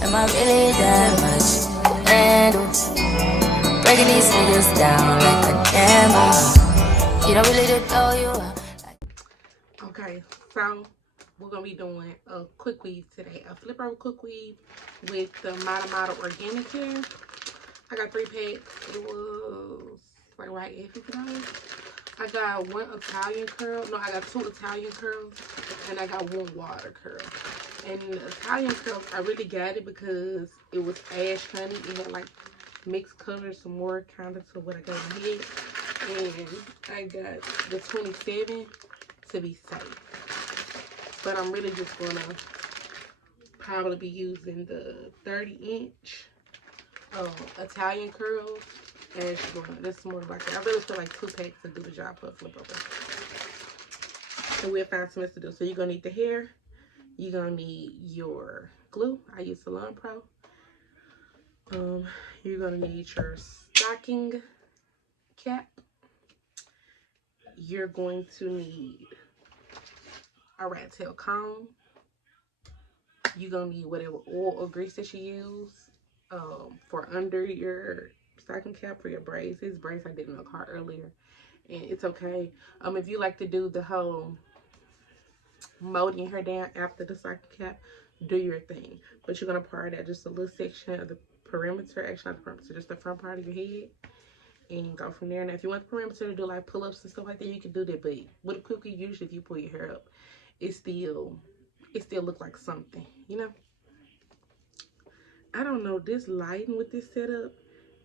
Am I really that much? And breaking these niggas down like a camel. You don't really know you are. Okay, so we're gonna be doing a quick weave today. A flip over quick weave with the Mata organic hair. I got 3 packs. It was like right at $50. I got 1 Italian curl. No, I got 2 Italian curls, and I got 1 water curl. And the Italian curls, I really got it because it was ash honey. It had like mixed colors, some more kind of to what I got in here. And I got the 27 to be safe. But I'm really just gonna probably be using the 30-inch Italian curls. As you're going, this is more like that. I really feel like 2 packs to do the job for a flip over. So we'll find some to do. So you're gonna need the hair. You're gonna need your glue. I use Salon Pro. You're gonna need your stocking cap. You're going to need a rat tail comb. You're gonna need whatever oil or grease that you use for under your stocking cap for your braids. These braids I did in the car earlier, and it's okay. If you like to do the whole molding your hair down after the stocking cap, do your thing. But you're gonna part out just a little section of the perimeter, actually not the perimeter, just the front part of your head, and go from there. Now, if you want the perimeter to do like pull-ups and stuff like that, you can do that. But with a quick weave, usually if you pull your hair up, it still look like something, you know. I don't know, this lighting with this setup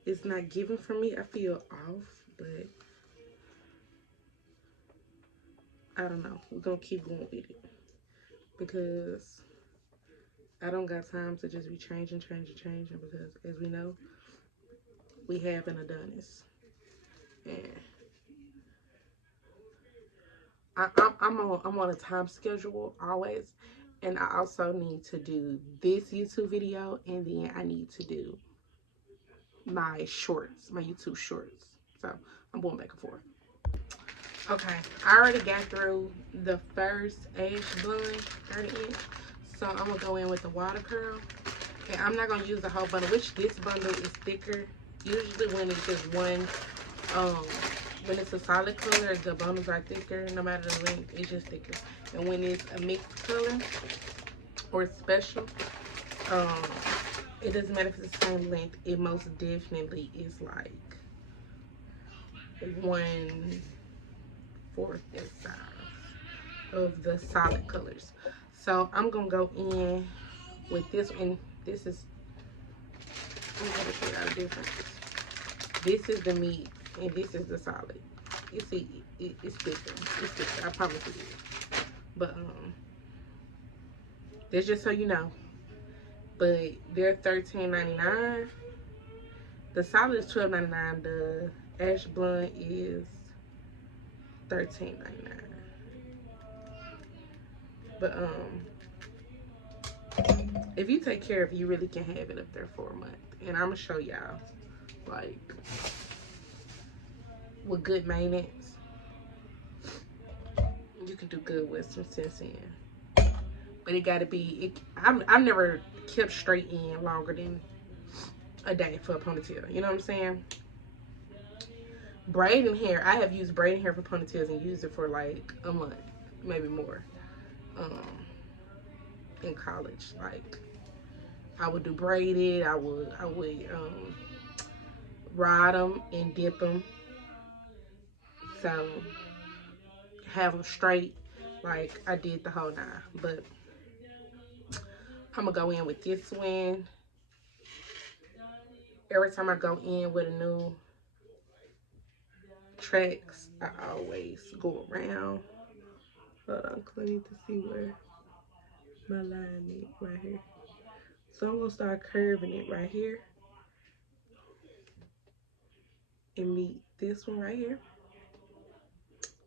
is not giving for me. I feel off, but I don't know. We're gonna keep going with it because I don't got time to just be changing because as we know, we haven't done this. And I'm on a time schedule always, and I also need to do this YouTube video, and then I need to do my shorts, my YouTube shorts. So I'm going back and forth. Okay, I already got through the first ash blonde 30-inch, so I'm gonna go in with the water curl, and I'm not gonna use the whole bundle, which this bundle is thicker. Usually when it's just one, when it's a solid color, the bundles are thicker. No matter the length, it's just thicker. And when it's a mixed color or special, it doesn't matter if it's the same length. It most definitely is like 1/4 that size of the solid colors. So I'm gonna go in with this one. This is, I'm gonna figure out a difference. This is the meat and this is the solid. You see, it's thicker. It's thicker. I promise it is. But that's just so you know. But they're $13.99. The solid is $12.99. The ash blonde is $13.99. But if you take care of it, you really can have it up there for a month. And I'm gonna show y'all, like, with good maintenance, you can do good with some sense in. But it gotta be, I've never kept straight in longer than a day for a ponytail. You know what I'm saying? Braiding hair, I have used braiding hair for ponytails and used it for like a month, maybe more. In college, like I would do braided. I would ride them and dip them. So have them straight, like I did the whole 9. But I'm gonna go in with this one. Every time I go in with a new tracks, I always go around. Hold on, cause I need to see where my line is right here. So I'm gonna start curving it right here and meet this one right here.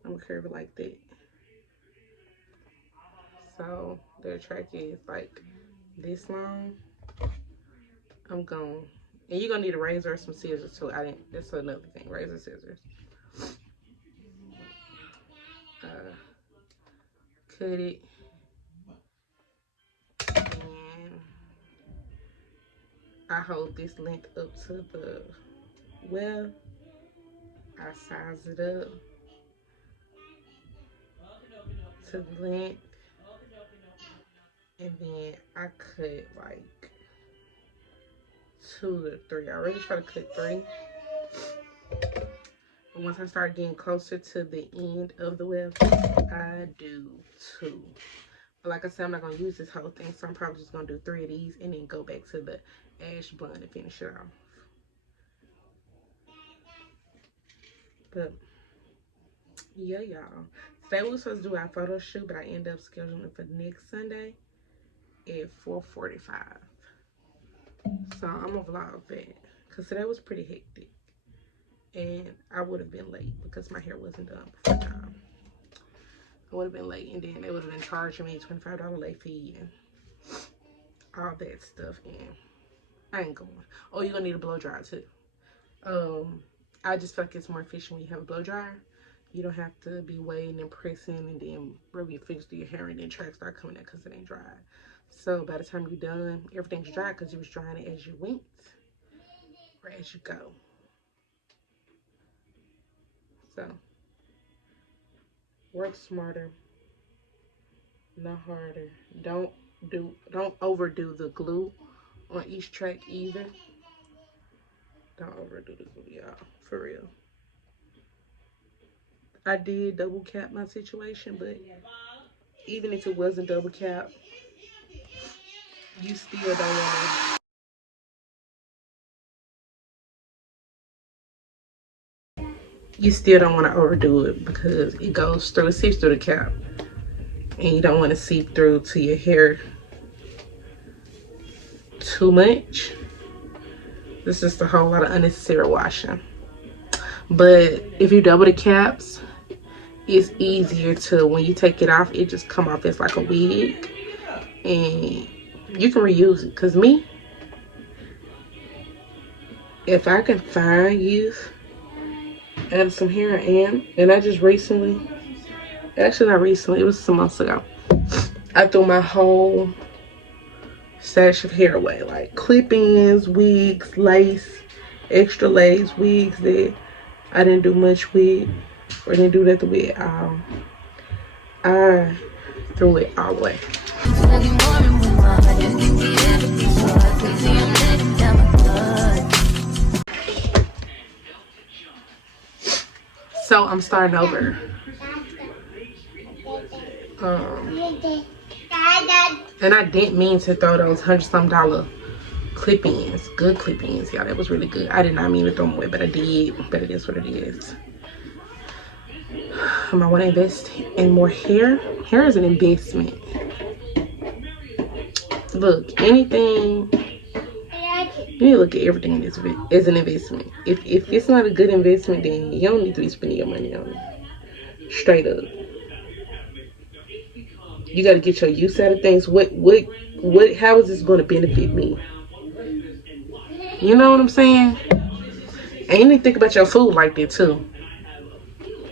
I'm gonna curve it like that. So the track is like this long. I'm going, and you're gonna need a razor or some scissors too. That's another thing, razor, scissors. Cut it and I hold this length up to the well. I size it up to the length, and then I cut like 2 to 3. I really try to cut 3. But once I start getting closer to the end of the web, I do 2. But like I said, I'm not gonna use this whole thing, so I'm probably just gonna do 3 of these and then go back to the ash blonde and finish it off. But yeah, y'all. Today we were supposed to do our photo shoot, but I ended up scheduling it for next Sunday at 4:45. So I'm gonna vlog that because today was pretty hectic, and I would have been late because my hair wasn't done before time. I would have been late, and then they would have been charging me $25 late fee and all that stuff. And I ain't going. Oh, you're gonna need a blow dryer too. I just feel like it's more efficient when you have a blow dryer. You don't have to be waiting and pressing and then rub your fingers through your hair and then tracks start coming out because it ain't dry. So by the time you're done, everything's dry because you was drying it as you went or as you go. So work smarter, not harder. Don't overdo the glue on each track either. Don't overdo the glue, y'all, for real. I did double cap my situation, but even if it wasn't double cap, you still don't want to overdo it because it goes through, it seeps through the cap, and you don't want to seep through to your hair too much. This is a whole lot of unnecessary washing. But if you double the caps, it's easier to, when you take it off, it just come off as like a wig, and you can reuse it. Because me, if I can find use out of some hair, I am. And I just recently, actually not recently, it was some months ago, I threw my whole stash of hair away, like clip-ins, wigs, lace, extra lace, wigs that I didn't do much with or didn't do nothing with. I threw it all away. So I'm starting over. And I didn't mean to throw those $100-some clip-ins, good clip-ins, y'all. That was really good. I did not mean to throw them away, but I did. But it is what it is. I want to invest in more hair. Hair is an investment. Look, anything, you need to look at everything as an investment. If it's not a good investment, then you don't need to be spending your money on it. Straight up. You got to get your use out of things. How is this going to benefit me? You know what I'm saying? And you need to think about your food like that too.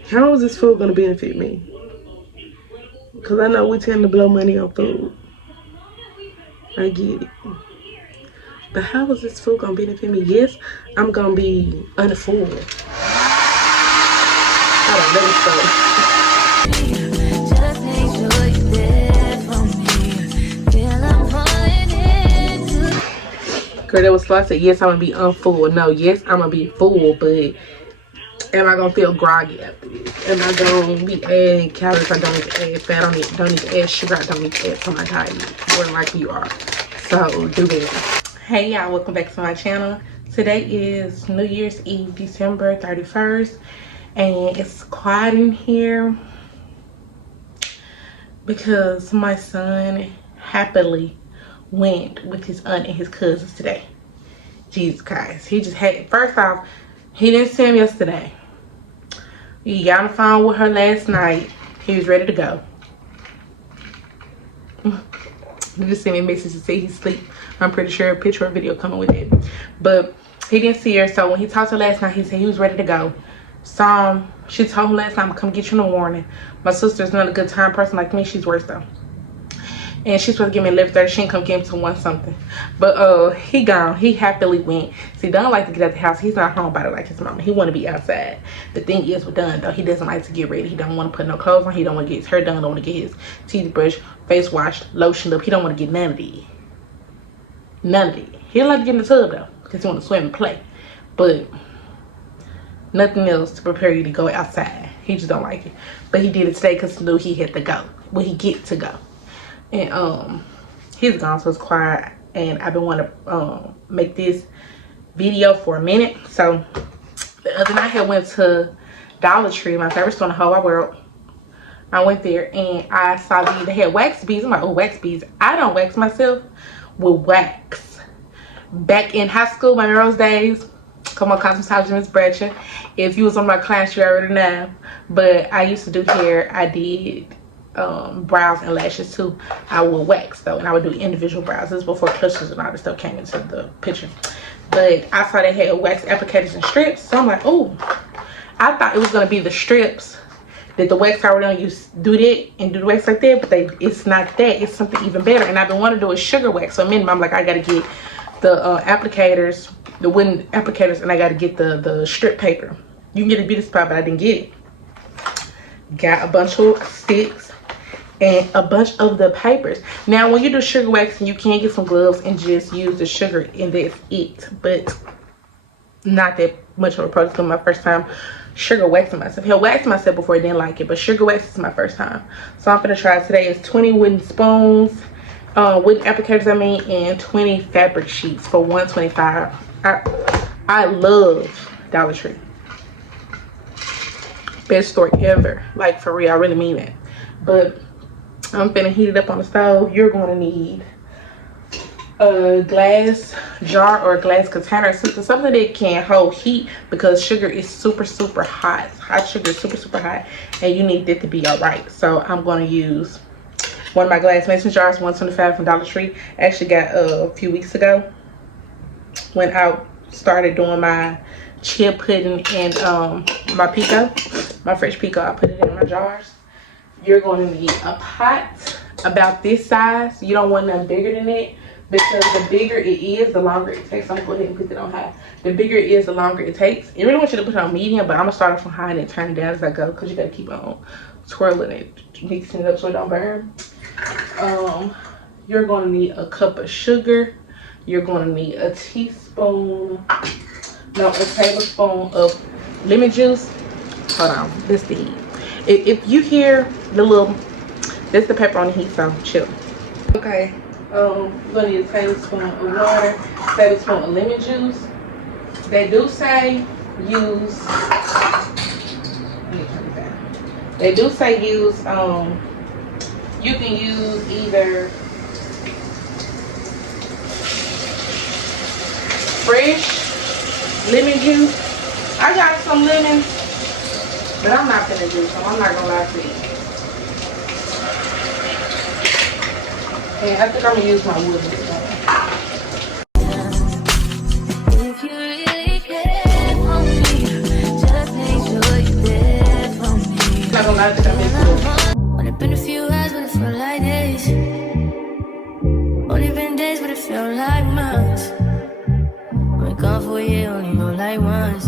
How is this food going to benefit me? Because I know we tend to blow money on food. I get it. But how is this food going to benefit me? Yes, I'm going to be unfull. I don't know so. Girl, that was slow. I said, yes, I'm going to be unfull. No, yes, I'm going to be full, but am I going to feel groggy after this? Am I going to be adding calories? I don't need to add fat. I don't need to add sugar. I don't need to add to my diet. More than likely you are. So, do better. Hey, y'all. Welcome back to my channel. Today is New Year's Eve, December 31st. And it's quiet in here because my son happily went with his aunt and his cousins today. Jesus Christ. He just had, first off, he didn't see him yesterday. He got on the phone with her last night. He was ready to go. He just sent me a message to say he's asleep. I'm pretty sure a picture or video coming with it. But he didn't see her, so when he talked to her last night, he said he was ready to go. So she told him last time, come get you in the morning. My sister's not a good time person like me. She's worse though. And she's supposed to give me 11:30. She didn't come get me till 1 something. But he gone. He happily went. See, Don like to get out the house. He's not home about it like his mama. He want to be outside. The thing is with Don though, he doesn't like to get ready. He don't want to put no clothes on. He don't want to get his hair done. Don't want to get his teeth brushed, face washed, lotioned up. He don't want to get none of these. None of it. He don't like to get in the tub though, because he want to swim and play. But nothing else to prepare you to go outside. He just don't like it. But he did it today because he knew he had to go. Well, he get to go. And he's gone, so it's quiet. And I've been wanting to make this video for a minute. So the other night I went to Dollar Tree, my favorite store in the whole wide world. I went there and I saw they had wax beads. I'm like, oh, wax beads. I don't wax myself with wax. Back in high school, my Rose days, come on, cosmetology, Miss Bradshaw. If you was on my class, you already know. But I used to do hair. I did brows and lashes too. I would wax though, and I would do individual brows. This was before clusters and all this stuff came into the picture. But I saw they had wax applicators and strips, so I'm like, oh, I thought it was gonna be the strips that the wax already on. You do that and do the wax like that, but it's not that. It's something even better. And I've been wanting to do a sugar wax. So I'm like, I gotta get the applicators, the wooden applicators, and I gotta get the strip paper. You can get it at a beauty spot, but I didn't get it. Got a bunch of sticks and a bunch of the papers. Now when you do sugar waxing, you can get some gloves and just use the sugar and that's it. But not that much of a product. My first time sugar waxing myself. Hell, waxed myself before, I didn't like it, but sugar wax is my first time. So I'm gonna try today. It's 20 wooden spoons, wooden applicators and 20 fabric sheets for $125. I love Dollar Tree. Best store ever. Like, for real, I really mean it. But I'm finna heat it up on the stove. You're going to need a glass jar or a glass container, something that can hold heat, because sugar is super hot. Hot sugar is super hot, and you need that to be all right. So I'm going to use one of my glass mason jars, $125 from Dollar Tree. I actually got a few weeks ago when I started doing my chia pudding and my pico, my fresh pico. I put it in my jars. You're going to need a pot about this size. You don't want nothing bigger than it, because the bigger it is, the longer it takes. I'm gonna go ahead and put it on high. The bigger it is, the longer it takes. You really want you to put it on medium, but I'm gonna start off on high and then turn it down as I go, because you gotta keep on twirling it, mixing it up so it don't burn. You're gonna need a cup of sugar. You're gonna need a tablespoon of lemon juice. Hold on, this the heat. If you hear the little, that's the pepper on the heat, so chill. Okay, you're gonna need a tablespoon of water, tablespoon of lemon juice. They do say use, they do say use, you can use either fresh lemon juice. I got some lemons, but I'm not gonna do some. I'm not gonna lie to you. And I think I'm gonna use my wooden spoon. If you really care for me, just make sure you're there for me. I'm not gonna lie to you, I miss it. Only been a few hours, but it felt like days. Only been days, but it felt like months. Been gone for a year, only know like once.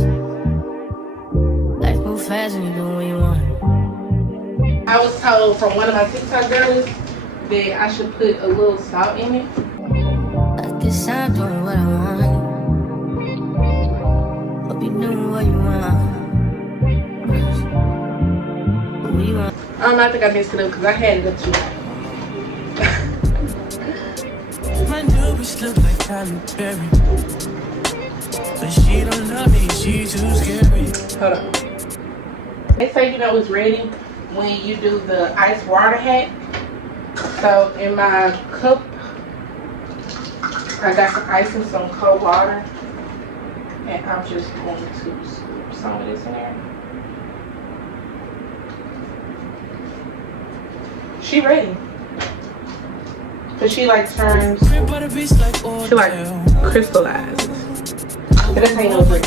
Life move fast when you do what you want. I was told from one of my TikTok girls that I should put a little salt in it. At this time, doing what I want. Hope you doing what you want. What you want. I think I messed it up because I had it up too high. My newbies look like Tyler Perry, but she don't love me, she's too scary. Hold on. They say you know it's ready when you do the ice water hack. So in my cup, I got some ice and some cold water, and I'm just going to scoop some of this in there. She ready. But she like turns, she like crystallizes. But this ain't no brick.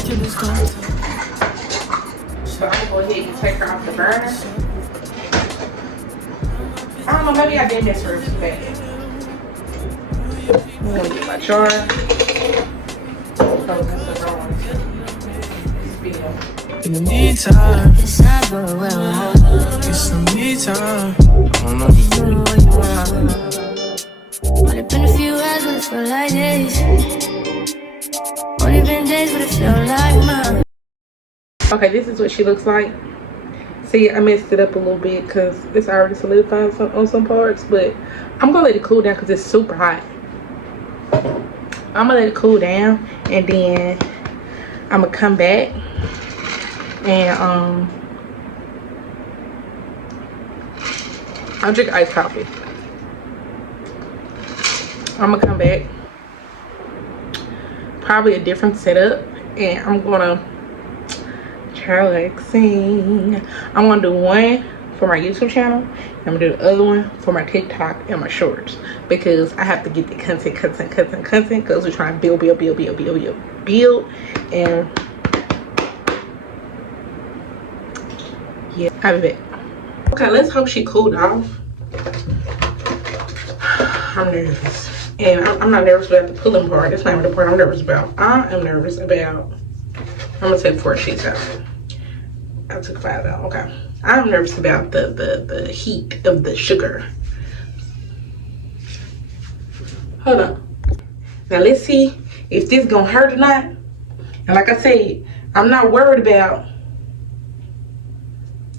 So I'm gonna go ahead and take her off the burner. I don't know, maybe I did this for too bad. I'm gonna get my jar. In the meantime, It's not going well. get some me time. Just do what you want. Only been a few hours, but it feel like days. Only been days, but it feel like months. Okay, this is what she looks like. See, I messed it up a little bit because it's already solidified on some parts, but I'm gonna let it cool down because it's super hot. I'm gonna let it cool down, and then I'm gonna come back and I'll drink iced coffee. I'm gonna come back, probably a different setup, and I'm gonna try like sing. I'm gonna do one for my YouTube channel. I'm gonna do the other one for my TikTok and my shorts because I have to get the content because we're trying to build, and yeah, I'll be back. Okay, let's hope she cooled off. I'm nervous, and I'm not nervous about the pulling part. That's not even the part I'm nervous about. I am nervous about. I'm gonna take 4 sheets out. I took 5 out. Okay. I'm nervous about the heat of the sugar. Hold on. Now let's see if this gonna hurt or not. And like I said, I'm not worried about.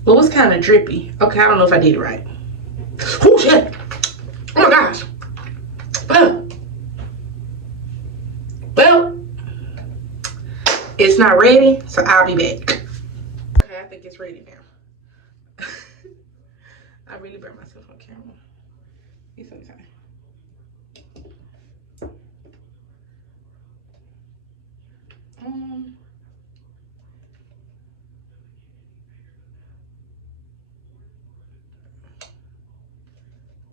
Well, it's kind of drippy. Okay, I don't know if I did it right. Oh shit! Oh my gosh! Well, it's not ready, so I'll be back. Okay, I think it's ready now. I really burnt myself on camera. It's okay.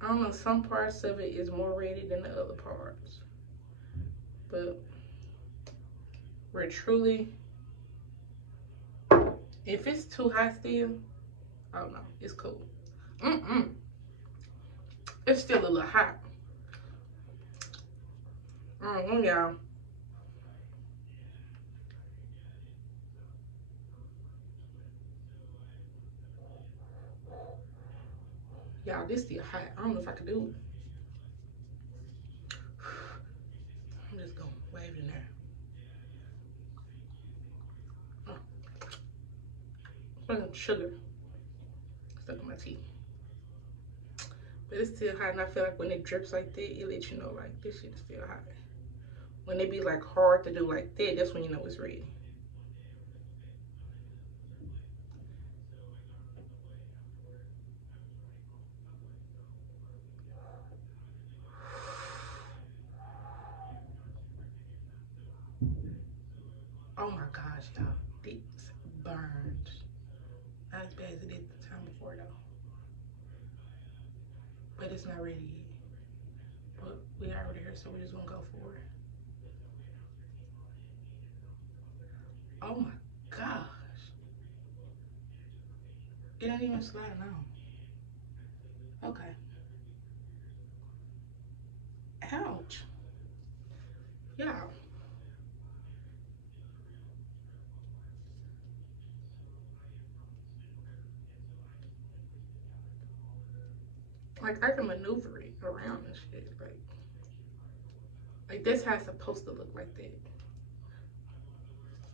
I don't know, some parts of it is more ready than the other parts. But we're truly, if it's too hot still, I don't know, it's cool. It's still a little hot. Y'all. Y'all, this still hot. I don't know if I can do it. I'm just gonna wave it in there. Some sugar stuck in my teeth. But it's still hot, and I feel like when it drips like that, it lets you know like this shit is still hot. When it be like hard to do like that, that's when you know it's ready. Oh my gosh, y'all, this burned. Not as bad as it did the time before though. But it's not ready yet. But we already here, so we're just gonna go for it. Oh my gosh. It ain't even sliding on. Okay. Ouch. Y'all. Like I can maneuver it around and shit. Like this how it's supposed to look like that.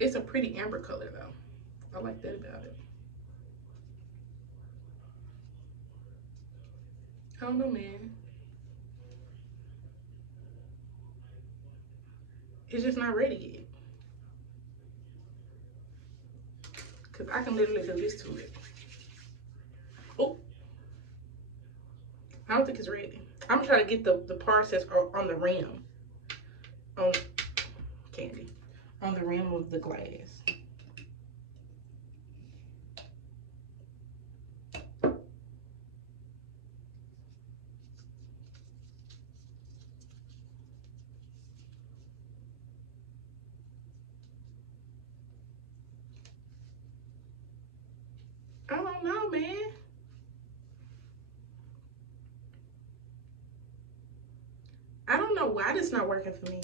It's a pretty amber color though. I like that about it. I don't know, man. It's just not ready yet. Cause I can literally do this to it. Oh, I don't think it's ready. I'm gonna try to get the parts that's on the rim. On candy. On the rim of the glass. I don't know, man. I don't know why this not working for me.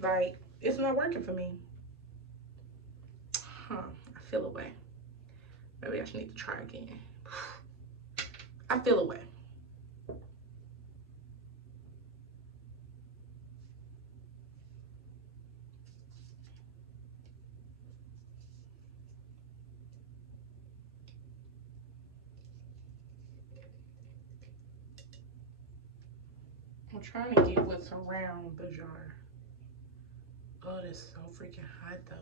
Like, it's not working for me. Huh, I feel away. Maybe I should need to try again. I feel away. I'm trying to get what's around the jar. Oh, that's so freaking hot though.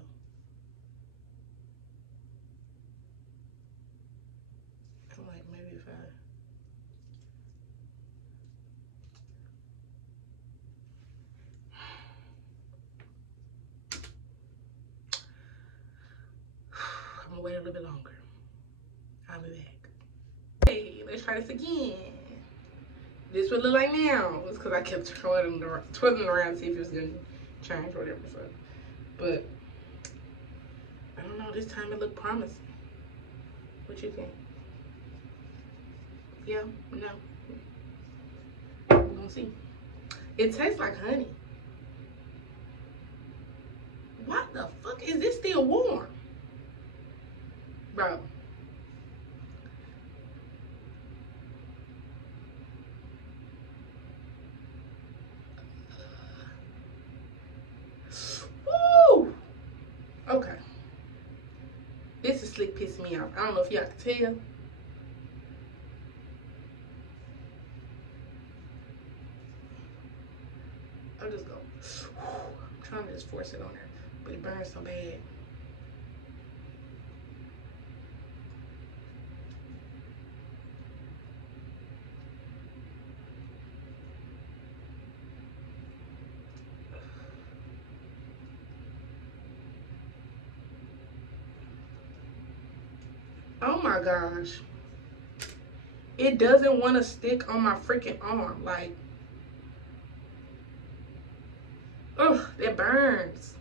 I'm like, maybe if I'm gonna wait a little bit longer. I'll be back. Hey, let's try this again. This would look like now. It's because I kept twiddling around to see if it was gonna change or whatever. So. But I don't know. This time it looked promising. What you think? Yeah, no. We're gonna see. It tastes like honey. What the fuck? Is this still warm? Bro. Woo! Okay. This is slick pissing me off. I don't know if y'all can tell. I'll just go. I'm trying to just force it on there, but it burns so bad. Oh my gosh. It doesn't want to stick on my freaking arm. Like, ugh, that burns.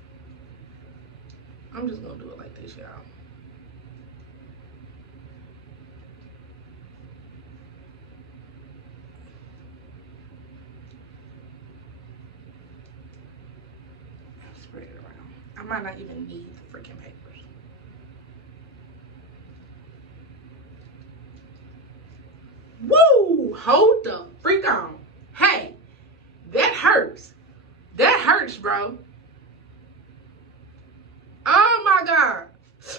I'm just gonna do it like this, y'all. Spread it around. I might not even need the freaking papers. Woo! Hold the freak on. Hey, that hurts. That hurts, bro. Oh my God.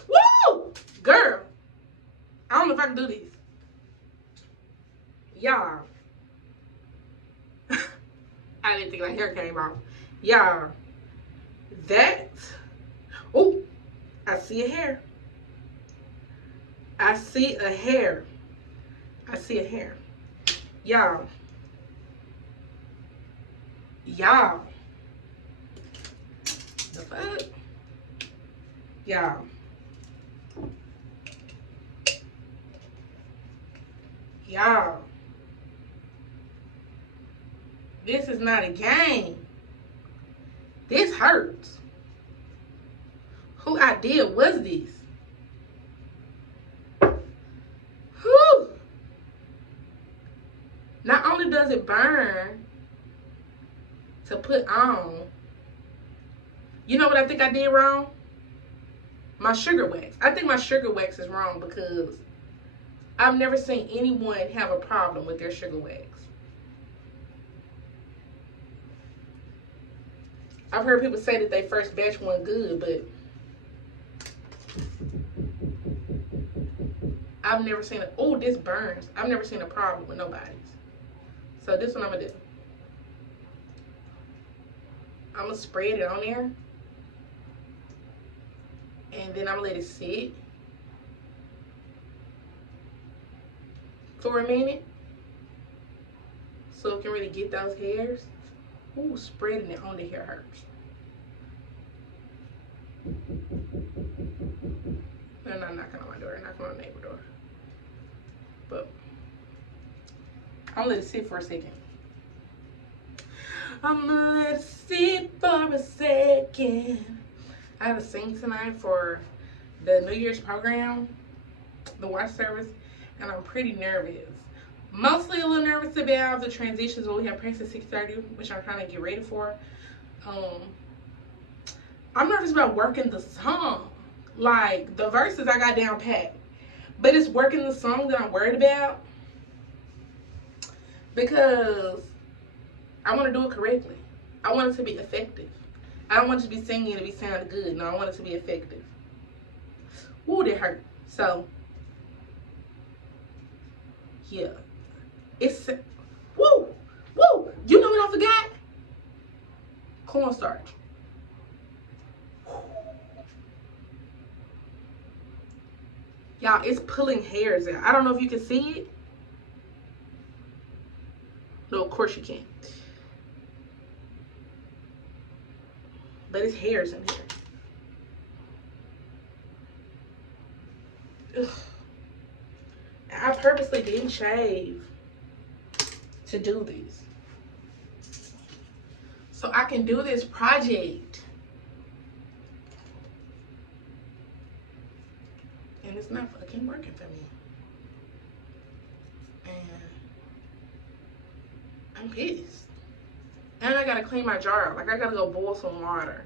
Woo! Girl. I don't know if I can do this. Y'all. I didn't think my hair came off. Y'all. That. Oh, I see a hair. I see a hair. I see a hair. Y'all. Y'all. The fuck? Y'all. Y'all. This is not a game. This hurts. Who idea was this? Whew. Not only does it burn to put on, you know what I think I did wrong? My sugar wax. I think my sugar wax is wrong because I've never seen anyone have a problem with their sugar wax. I've heard people say that they first batch one good, but I've never seen it. Oh, this burns. I've never seen a problem with nobody's. So this one I'm gonna do. I'm gonna spread it on there. And then I'm gonna let it sit for a minute so it can really get those hairs. Ooh, spreading it on the hair hurts. They're not knocking on my door, they're knocking on the neighbor door. But I'm gonna let it sit for a second. I'm gonna let it sit for a second. I have a sing tonight for the New Year's program, the watch service, and I'm pretty nervous. Mostly a little nervous about the transitions when we have practice at 6:30, which I'm trying to get ready for. I'm nervous about working the song. Like, the verses I got down pat. But it's working the song that I'm worried about. Because I want to do it correctly. I want it to be effective. I don't want it to be singing and to be sounding good. No, I want it to be effective. Ooh, that hurt. So, yeah. It's, woo, woo. You know what I forgot? Cornstarch. Y'all, it's pulling hairs out. I don't know if you can see it. No, of course you can't. But it's hairs in here. Ugh. I purposely didn't shave to do this. So I can do this project. And it's not fucking working for me. And I'm pissed. And I gotta clean my jar. Like, I gotta go boil some water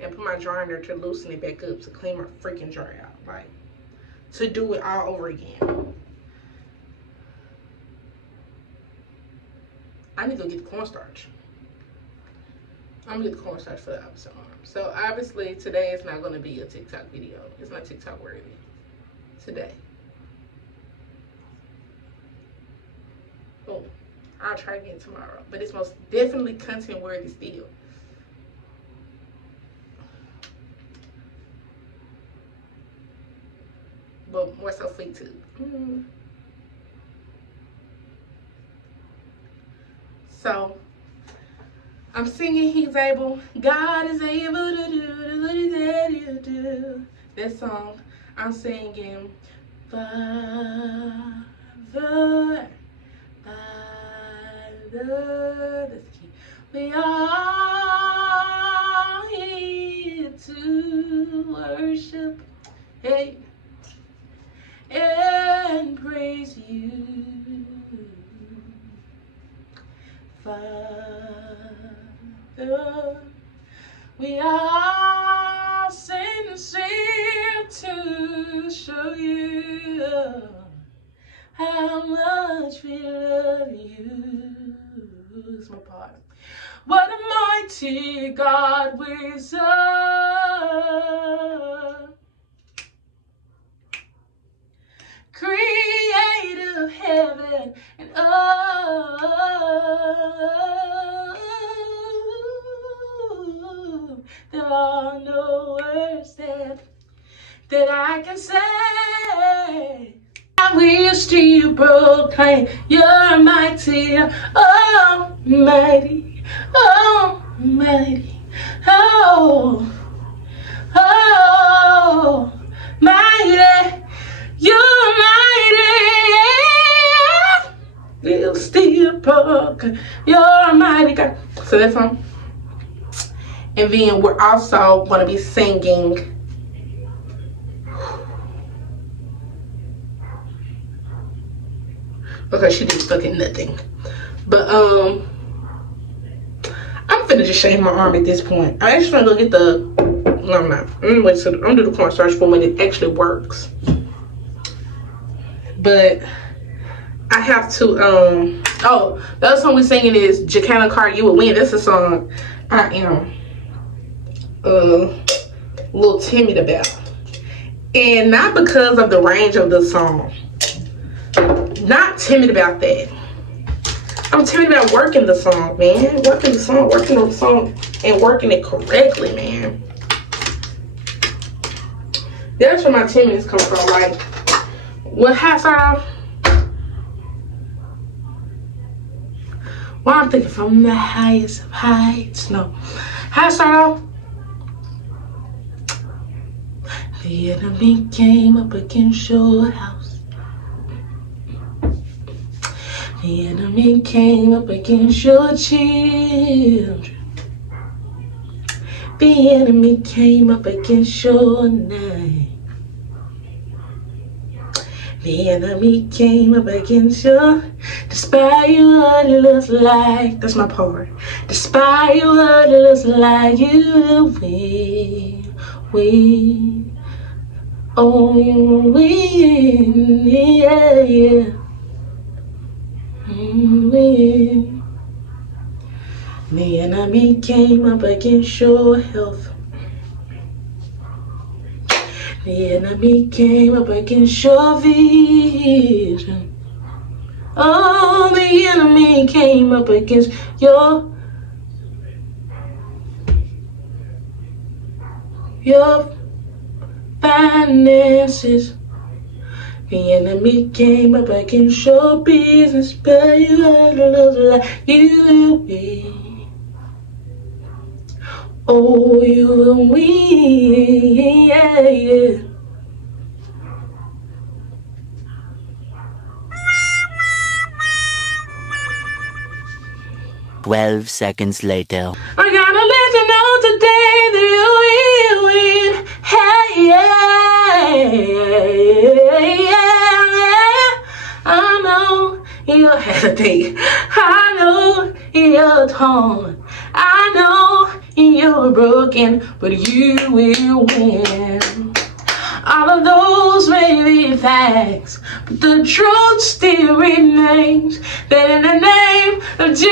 and put my jar in there to loosen it back up to clean my freaking jar out. Like, to do it all over again. I need to go get the cornstarch. I'm gonna get the cornstarch for the opposite arm. So obviously today is not gonna be a TikTok video. It's not TikTok worthy today. Oh, I'll try again tomorrow. But it's most definitely content worthy still. But more so for YouTube. So I'm singing He's Able. God is able to do what He's able to do. That song I'm singing. Father, Father, that's the key. We are here to worship, hey, and praise you. Father, we are sincere to show you how much we love you. This is my part. What a mighty God we serve, creator of heaven and earth. There are no words that I can say. I wish to proclaim you're mighty, almighty, almighty, oh, oh, mighty, you're mighty, we'll still proclaim you're mighty God. So that's one. And then we're also going to be singing because she did fucking nothing. But I'm finna just shave my arm at this point. I actually gonna go get the no, I'm not. I'm gonna do the cornstarch for when it actually works. But I have to oh, the other song we're singing is Jacqueline Carr, You Will Win. That's a song I am a little timid about. And not because of the range of the song. Not timid about that. I'm timid about working the song, man. Working the song, and working it correctly, man. That's where my timidness comes from. Like, what has I? Well, I'm thinking from the highest of heights. No. How I start off? The enemy came up against your house. The enemy came up against your children. The enemy came up against your name. The enemy came up against you. Despite what it looks like. That's my part. Despite what it looks like, you win. Oh, you win. Yeah, yeah. Win. The enemy came up against your health. The enemy came up against your vision. Oh, the enemy came up against your finances. The enemy came up against your business, but you had to lose like you will. Oh, you will win, yeah, yeah. "12 seconds later." I gotta let you know today that you will win. Hey, yeah. I know you're hesitate. I know you're torn. I know you're broken, but you will win. All of those may be facts, but the truth still remains that in the name of Jesus,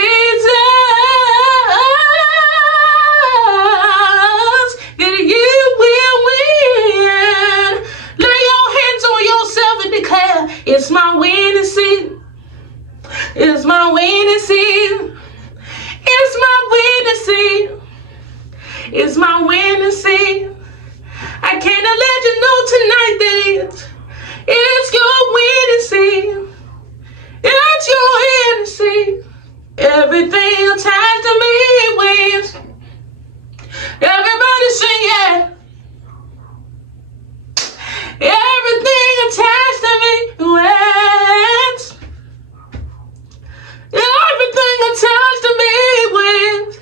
that you will win. Lay your hands on yourself and declare, it's my winning season. It's my winning season. It's my winning season. It's my winning season. I came to let you know tonight that it's your winning season. It's your winning season. Everything attached to me wins. Everybody sing yeah. Everything attached to me wins. Everything attached to me wins.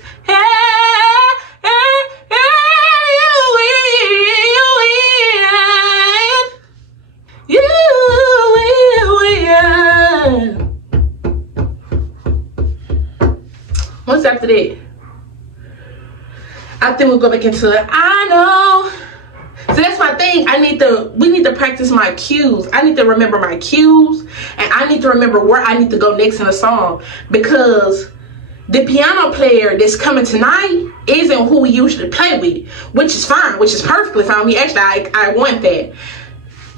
What's after that? I think we'll go back into it. I know. So that's my thing. We need to practice my cues. I need to remember my cues, and I need to remember where I need to go next in a song, because the piano player that's coming tonight isn't who we usually play with, which is fine, which is perfectly fine. Actually, I want that.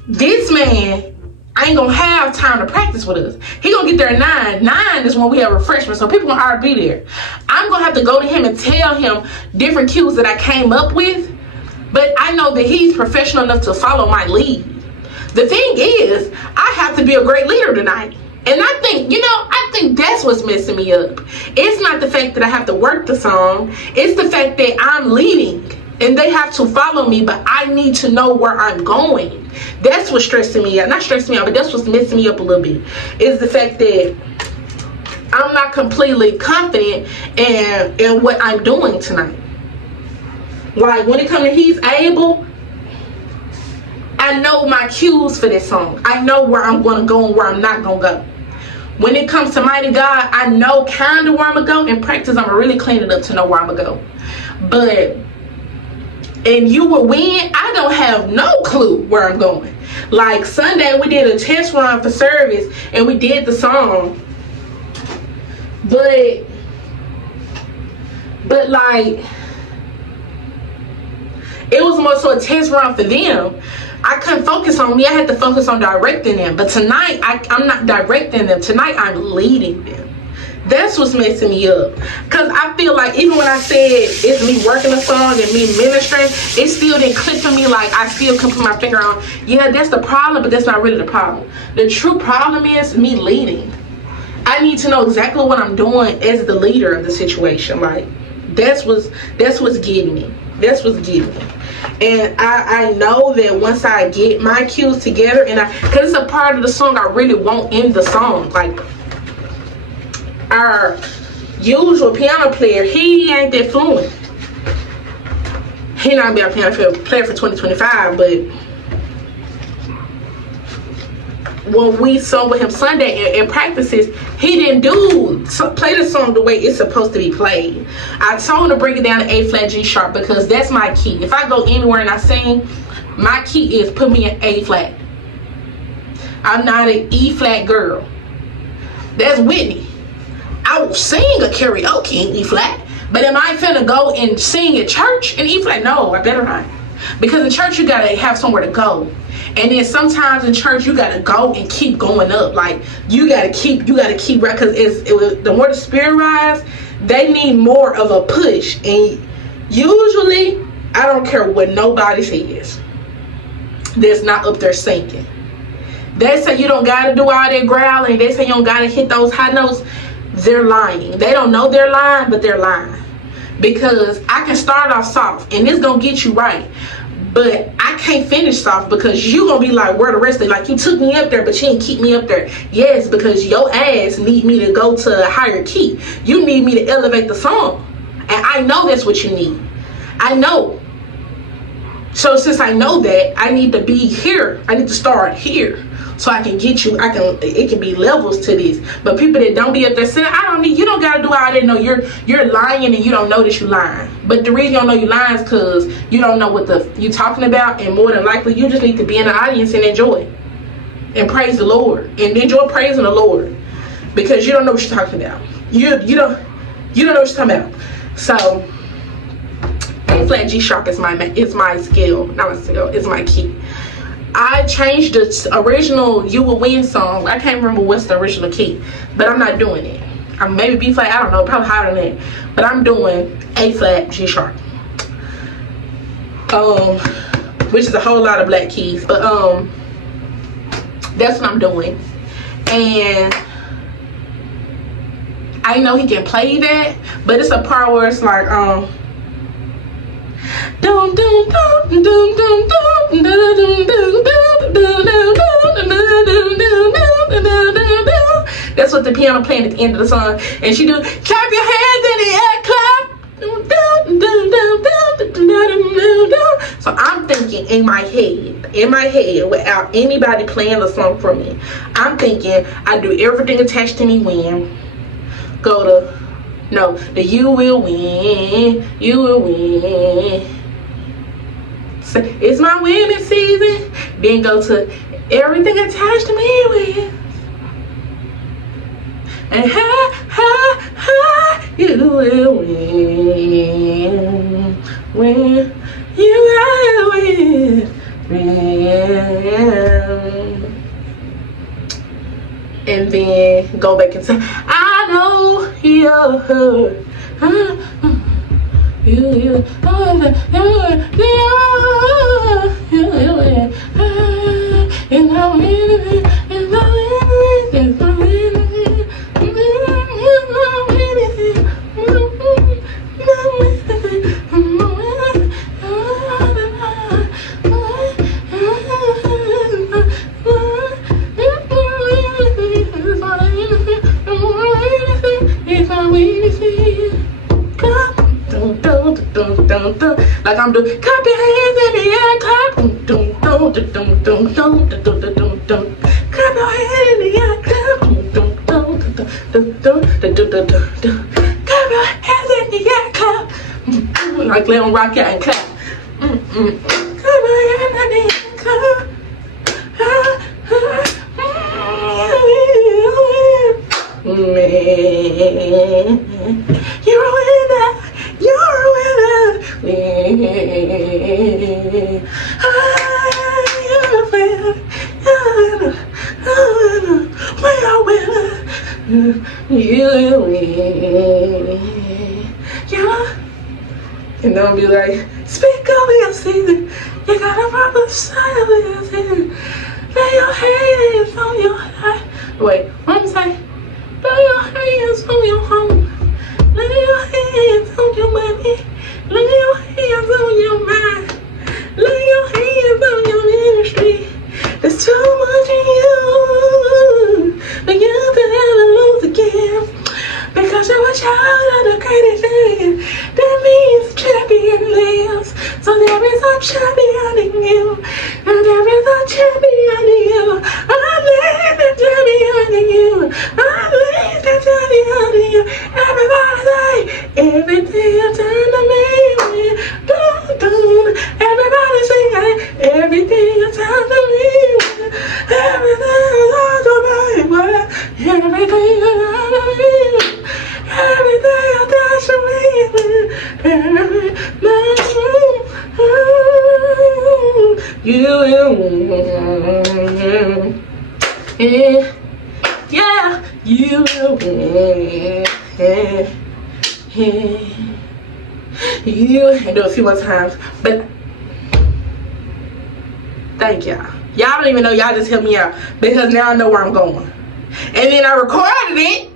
This man, I ain't gonna have time to practice with us. He gonna get there at 9. 9 is when we have refreshments, so people gonna already be there. I'm gonna have to go to him and tell him different cues that I came up with, but I know that he's professional enough to follow my lead. The thing is, I have to be a great leader tonight. And I think that's what's messing me up. It's not the fact that I have to work the song. It's the fact that I'm leading and they have to follow me, but I need to know where I'm going. That's what's stressing me out. Not stressing me out, but that's what's messing me up a little bit. Is the fact that I'm not completely confident in what I'm doing tonight. Like when it comes to He's Able, I know my cues for this song. I know where I'm going to go and where I'm not going to go. When it comes to Mighty God, I know kind of where I'm going to go. In practice, I'm going to really clean it up to know where I'm going to go. But, and You Will Win, I don't have no clue where I'm going. Like Sunday, we did a test run for service and we did the song. But like, it was more so a test run for them. I couldn't focus on me. I had to focus on directing them. But tonight, I'm not directing them. Tonight, I'm leading them. That's what's messing me up. Because I feel like even when I said it's me working a song and me ministering, it still didn't click for me. Like, I still can put my finger on, yeah, that's the problem, but that's not really the problem. The true problem is me leading. I need to know exactly what I'm doing as the leader of the situation. Like, that's what's getting me. That's what's getting me. And I know that once I get my cues together, and because it's a part of the song I really want in the song. Like, our usual piano player, he ain't that fluent. He not be a piano player for 2025, but when we sung with him Sunday in practices, he didn't play the song the way it's supposed to be played. I told him to bring it down to A flat G sharp because that's my key. If I go anywhere and I sing, my key is put me in A flat. I'm not an E flat girl. That's Whitney. I will sing a karaoke in E flat, but am I finna go and sing at church in E flat? No, I better not. Because in church you gotta have somewhere to go. And then sometimes in church you gotta go and keep going up. Like you gotta keep right, because the more the spirit rise, they need more of a push. And usually I don't care what nobody says, that's not up there singing. They say you don't gotta do all that growling, they say you don't gotta hit those high notes. They're lying. They don't know they're lying, but they're lying. Because I can start off soft and it's gonna get you right, but I can't finish soft because you gonna be like, where the rest of it? Like, you took me up there but you didn't keep me up there. Yes, because your ass need me to go to a higher key. You need me to elevate the song, and I know that's what you need. I know. So since I know that, I need to be here. I need to start here so I can get you. It can be levels to this. But people that don't be up there saying, you don't gotta do all that. No, you're lying and you don't know that you lying. But the reason you don't know you lying is because you don't know what you talking about, and more than likely you just need to be in the audience and enjoy and praise the Lord and enjoy praising the Lord, because you don't know what you're talking about. You don't know what you're talking about. So A flat G sharp is my scale, not my scale, it's my key. I changed the original You Will Win song. I can't remember what's the original key, but I'm not doing it. I'm maybe B flat, I don't know, probably higher than that. But I'm doing A flat G sharp. Which is a whole lot of black keys. But that's what I'm doing. And I know he can play that, but it's a part where it's like that's what the piano playing at the end of the song. And she do, clap your hands in the air, clap. So I'm thinking in my head, without anybody playing the song for me, I'm thinking I do everything attached to me when go to the You Will Win, You Will Win. So it's my winning season. Then go to everything attached to me with. And you will win. When you will win. And then go back and say, I know you're hurt. Like I'm doing, clap your hands in the air, clap, clap your hands in the air, clap, clap your hands in the air, clap, like let them rock out and clap, clap your hands in the air, clap. You're a winner. You're a winner. You're a winner. We're a winner. You win. Yeah. And don't be like, speak over your season. You gotta prophesy over your season. Lay your hands on your heart. Wait, what am I saying? Lay your hands on your home. Lay your hands on your money. Lay your hands on your mind. Lay your hands on your ministry. There's too much in you for you to ever lose again. Because you're a child of the greatest champion. That means champion lives. So there is a champion in you. And there is a champion in you. I live. turn me on to you. My dreams can turn me on to you. Everybody say, everything you turn to me. Dun, dun. Everybody sing it. Everything you turn to me. Everything you turn to me. Everything you turn to me. Everything you touch to me. Yeah, you you do a few more times, but thank y'all. Y'all don't even know, y'all just help me out because now I know where I'm going. And then I recorded it,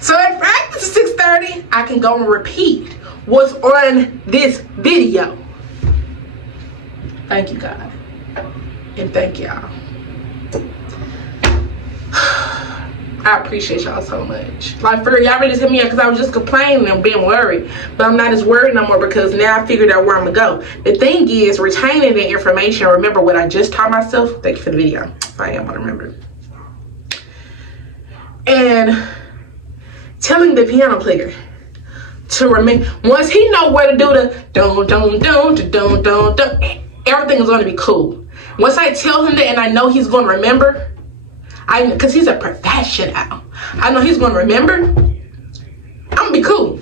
so at practice 6:30, I can go and repeat what's on this video. Thank you, God. And thank y'all. I appreciate y'all so much. Like, for real, y'all really just hit me up because I was just complaining and being worried. But I'm not as worried no more because now I figured out where I'm going to go. The thing is, retaining the information, remember what I just taught myself. Thank you for the video. If I am going to remember. And telling the piano player to remember. Once he know where to do the don't, everything is going to be cool. Once I tell him that and I know he's going to remember, because he's a professional, I know he's going to remember, I'm going to be cool.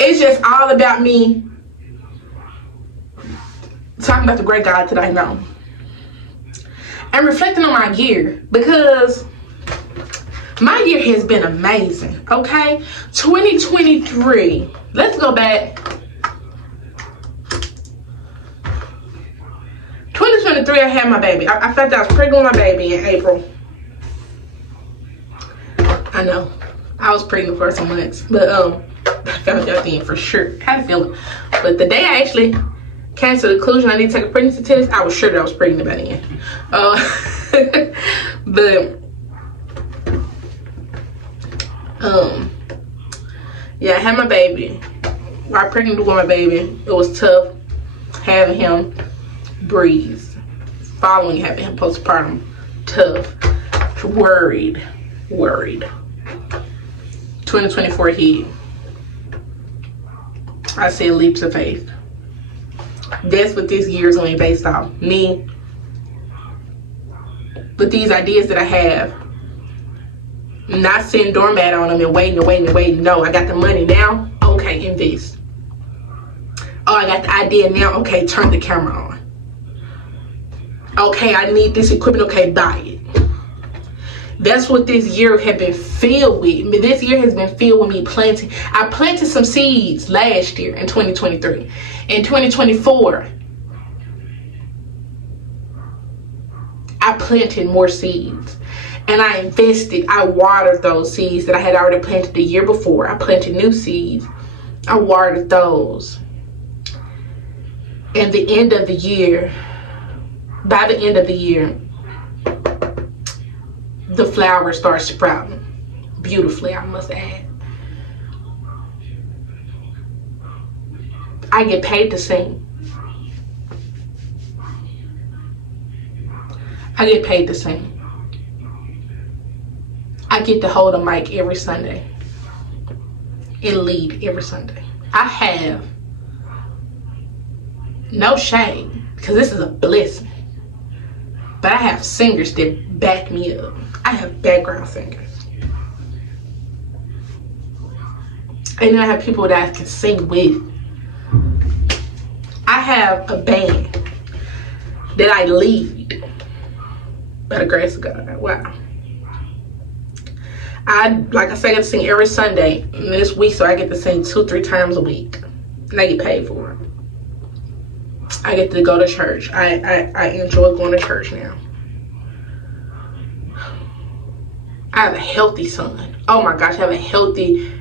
It's just all about me talking about the great God that I know. And reflecting on my year, because my year has been amazing, okay? 2023, let's go back. 2023, I had my baby. I found out I was pregnant with my baby in April. I know. I was pregnant for some months. But I found out then for sure. I had a feeling. But the day I actually came to the conclusion I need to take a pregnancy test, I was sure that I was pregnant by then. But yeah, I had my baby. While I was pregnant with my baby, it was tough having him breathe. Following having him postpartum, tough. Worried. 2024 hit. I said leaps of faith. That's what this year is going to be based off. Me. With these ideas that I have. Not sitting doormat on them and waiting. No, I got the money now. Okay, invest. Oh, I got the idea now. Okay, turn the camera on. Okay, I need this equipment. Okay, buy it. That's what this year has been filled with. This year has been filled with me planting. I planted some seeds last year in 2023. In 2024, I planted more seeds. And I invested. I watered those seeds that I had already planted the year before. I planted new seeds. I watered those. And the end of the year, by the end of the year, the flowers start sprouting beautifully, I must add. I get paid to sing. I get paid to sing. I get to hold a mic every Sunday and lead every Sunday. I have no shame because this is a blessing. But I have singers that back me up. I have background singers. And then I have people that I can sing with. I have a band that I lead by the grace of God. Wow. Like I said, I get to sing every Sunday this week, so I get to sing 2-3 times a week. And I get paid for it. I get to go to church. I enjoy going to church now. I have a healthy son. Oh my gosh, I have a healthy,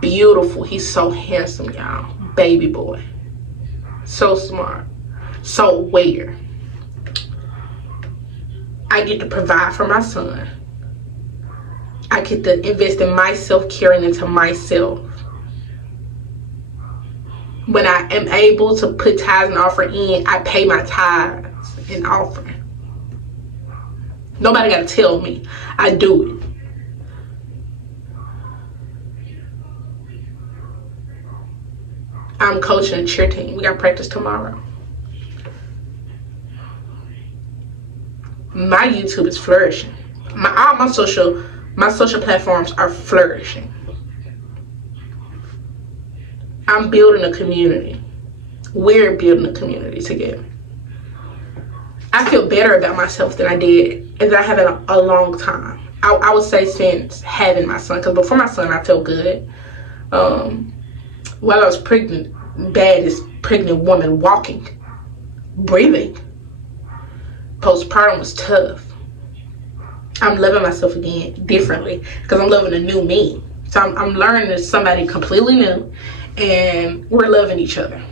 beautiful, he's so handsome, y'all. Baby boy. So smart. So aware. I get to provide for my son. I get to invest in myself, caring into myself. When I am able to put tithes and offering in, I pay my tithes and offering. Nobody got to tell me. I do it. I'm coaching a cheer team. We got practice tomorrow. My YouTube is flourishing. All my social platforms are flourishing. I'm building a community. We're building a community together. I feel better about myself than I did, and that I have in a long time. I would say since having my son, because before my son I felt good. While I was pregnant, bad as pregnant woman, walking, breathing. Postpartum was tough. I'm loving myself again differently because I'm loving a new me. So I'm learning as somebody completely new, and we're loving each other.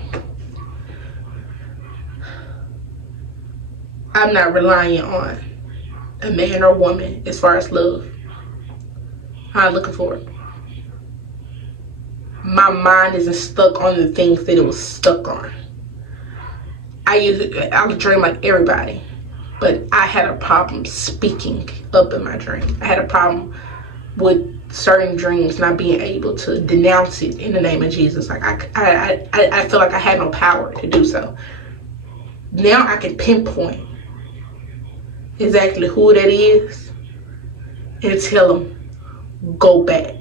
I'm not relying on a man or woman as far as love. I'm looking for it. My mind isn't stuck on the things that it was stuck on. I would dream like everybody, but I had a problem speaking up in my dream. I had a problem with certain dreams not being able to denounce it in the name of Jesus. Like I feel like I had no power to do so. Now I can pinpoint exactly who that is and tell them, go back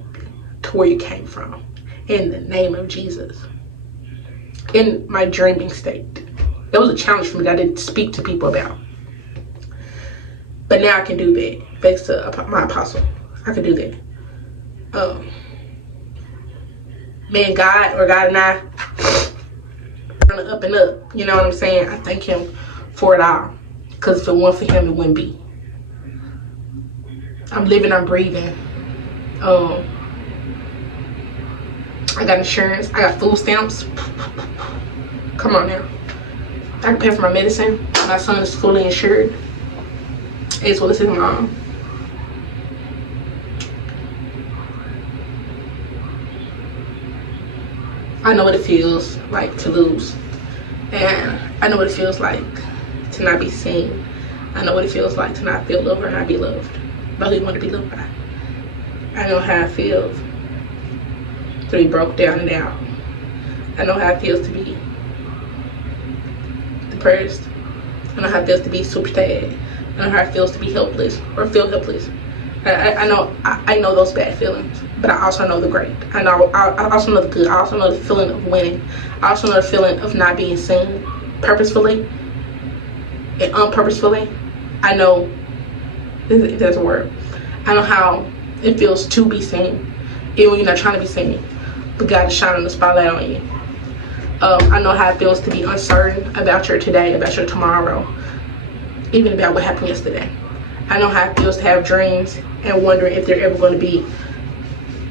to where you came from in the name of Jesus. In my dreaming state, it was a challenge for me that I didn't speak to people about, but now I can do that thanks to my apostle. I can do that. Man, God and I running up and up, you know what I'm saying? I thank him for it all, because if it weren't for him, it wouldn't be. I'm living, I'm breathing. I got insurance, I got food stamps. Come on now. I can pay for my medicine. My son is fully insured, as well as his mom. I know what it feels like to lose. And I know what it feels like to not be seen. I know what it feels like to not feel loved or not be loved by who you want to be loved by. I know how it feels to be broke down and out. I know how it feels to be depressed. I know how it feels to be super sad. I know how it feels to be helpless or feel helpless. I know those bad feelings, but I also know the great. I also know the good. I also know the feeling of winning. I also know the feeling of not being seen purposefully and unpurposefully. I know, if there's a word, I know how it feels to be seen, even when you're not trying to be seen, but God is shining the spotlight on you. I know how it feels to be uncertain about your today, about your tomorrow, even about what happened yesterday. I know how it feels to have dreams and wondering if they're ever going to be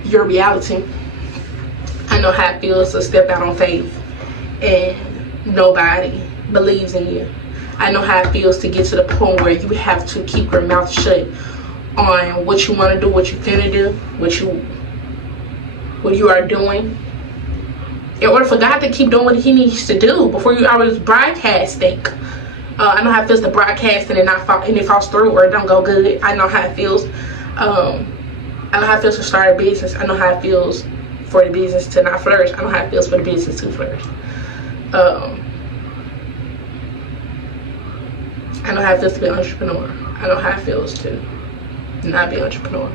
your reality. I know how it feels to step out on faith and nobody believes in you. I know how it feels to get to the point where you have to keep your mouth shut on what you want to do, what you're gonna do, what you are doing, in order for God to keep doing what he needs to do before you always broadcasting. I know how it feels to broadcast and it falls through or it don't go good. I know how it feels. I know how it feels to start a business. I know how it feels for the business to not flourish. I know how it feels for the business to flourish. I know how it feels to be an entrepreneur. I know how it feels to not be an entrepreneur.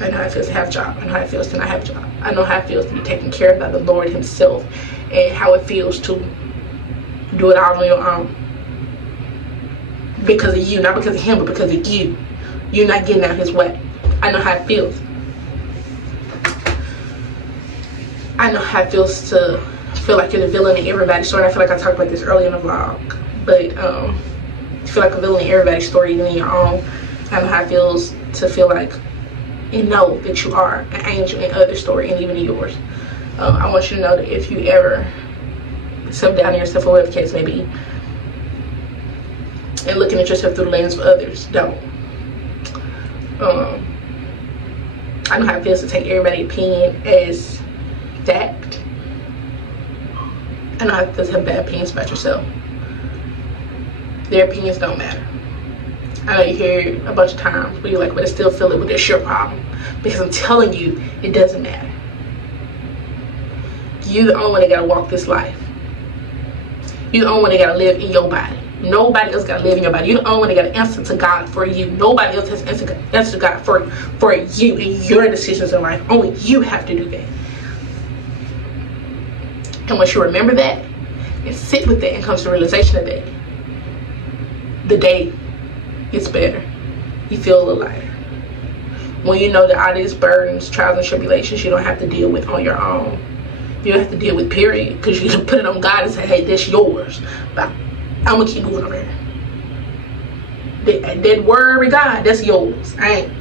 I know how it feels to have a job. I know how it feels to not have a job. I know how it feels to be taken care of by the Lord himself, and how it feels to do it all on your own. Because of you, not because of him, but because of you. You're not getting out his way. I know how it feels. I know how it feels to feel like you're the villain in everybody's story. I feel like I talked about this earlier in the vlog, but you feel like a villain in everybody's story, even in your own. I know how it feels to feel like and know that you are an angel in other story and even in yours. I want you to know that if you ever self-doubt yourself or whatever the case may be, and looking at yourself through the lens of others, don't. I know how it feels to take everybody's opinion as fact. I know how it feels to have bad opinions about yourself. Their opinions don't matter. I know you hear it a bunch of times, but you're like, but I still feel it, but it's your problem. Because I'm telling you, it doesn't matter. You're the only one that gotta walk this life. You're the only one that gotta live in your body. Nobody else gotta live in your body. You're the only one that gotta answer to God for you. Nobody else has to answer to God for you and your decisions in life. Only you have to do that. And once you remember that and sit with that and come to the realization of that, the day gets better. You feel a little lighter. When you know that all these burdens, trials, and tribulations you don't have to deal with on your own. You don't have to deal with, period. Because you can put it on God and say, hey, that's yours. But I'm going to keep moving around. That worry, God, that's yours. I ain't,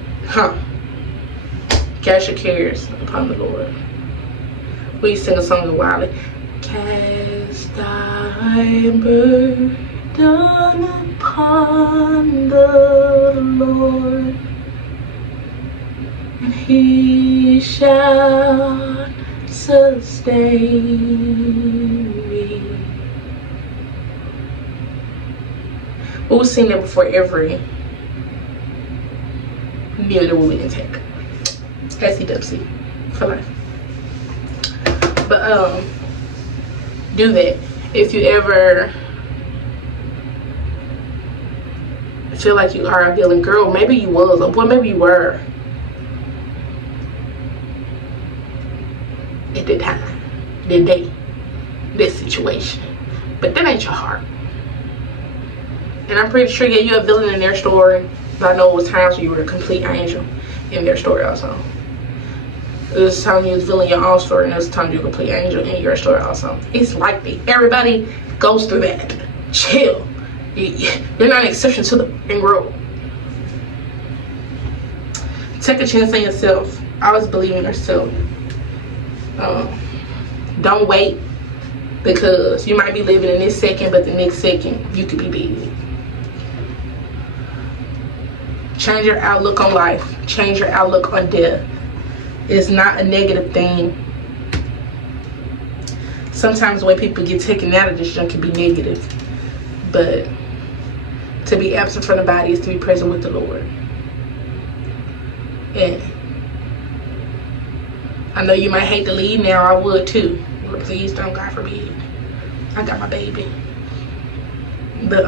Cast your cares upon the Lord. We sing a song a while. Cast thy burden upon the Lord, and he shall sustain me. We'll sing that before every meal that we intake. SCWC for life. But do that. If you ever feel like you are a villain, girl, maybe you was, or boy, maybe you were at that time, that day, that situation, but that ain't your heart. And I'm pretty sure, yeah, you're a villain in their story, but I know it was times when you were a complete angel in their story also. This time you was villain in your own story, and this time you're a complete angel in your story also. It's like that. Everybody goes through that. Chill. You're not an exception to the rule. Take a chance on yourself. Always believe in yourself. Don't wait, because you might be living in this second, but the next second you could be dead. Change your outlook on life. Change your outlook on death. It's not a negative thing. Sometimes the way people get taken out of this junk can be negative, but to be absent from the body is to be present with the Lord. And I know you might hate to leave now. I would too. But please don't, God forbid. I got my baby. But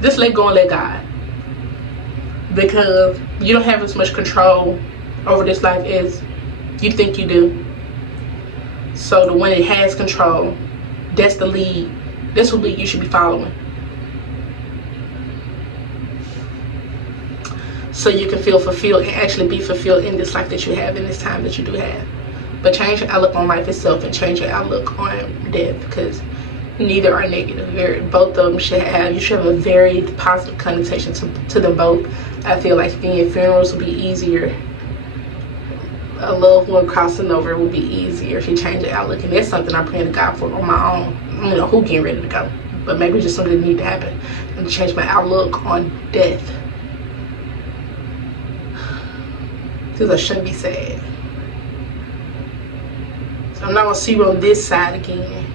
just let go and let God. Because you don't have as much control over this life as you think you do. So the one that has control, that's the lead. That's the lead you should be following. So you can feel fulfilled and actually be fulfilled in this life that you have, in this time that you do have. But change your outlook on life itself and change your outlook on death, because neither are negative. Both of them you should have a very positive connotation to them both. I feel like being funerals will be easier. A loved one crossing over will be easier if you change your outlook, and that's something I'm praying to God for on my own. I don't know who getting ready to go, but maybe just something that need to happen, and to change my outlook on death. Because I shouldn't be sad. So I'm not gonna see you on this side again.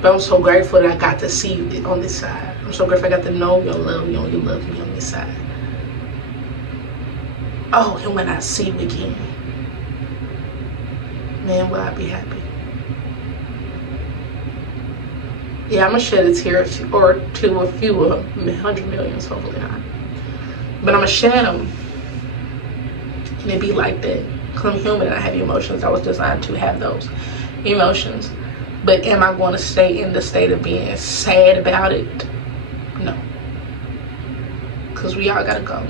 But I'm so grateful that I got to see you on this side. I'm so grateful I got to know you and love you and you love me on this side. Oh, and when I see you again, man, will I be happy. Yeah, I'm gonna shed a tear or two, a few, 100 million, hopefully not. But I'm gonna shed them. And it be like that. Because I'm human and I have emotions. I was designed to have those emotions. But am I going to stay in the state of being sad about it? No. Because we all got to go.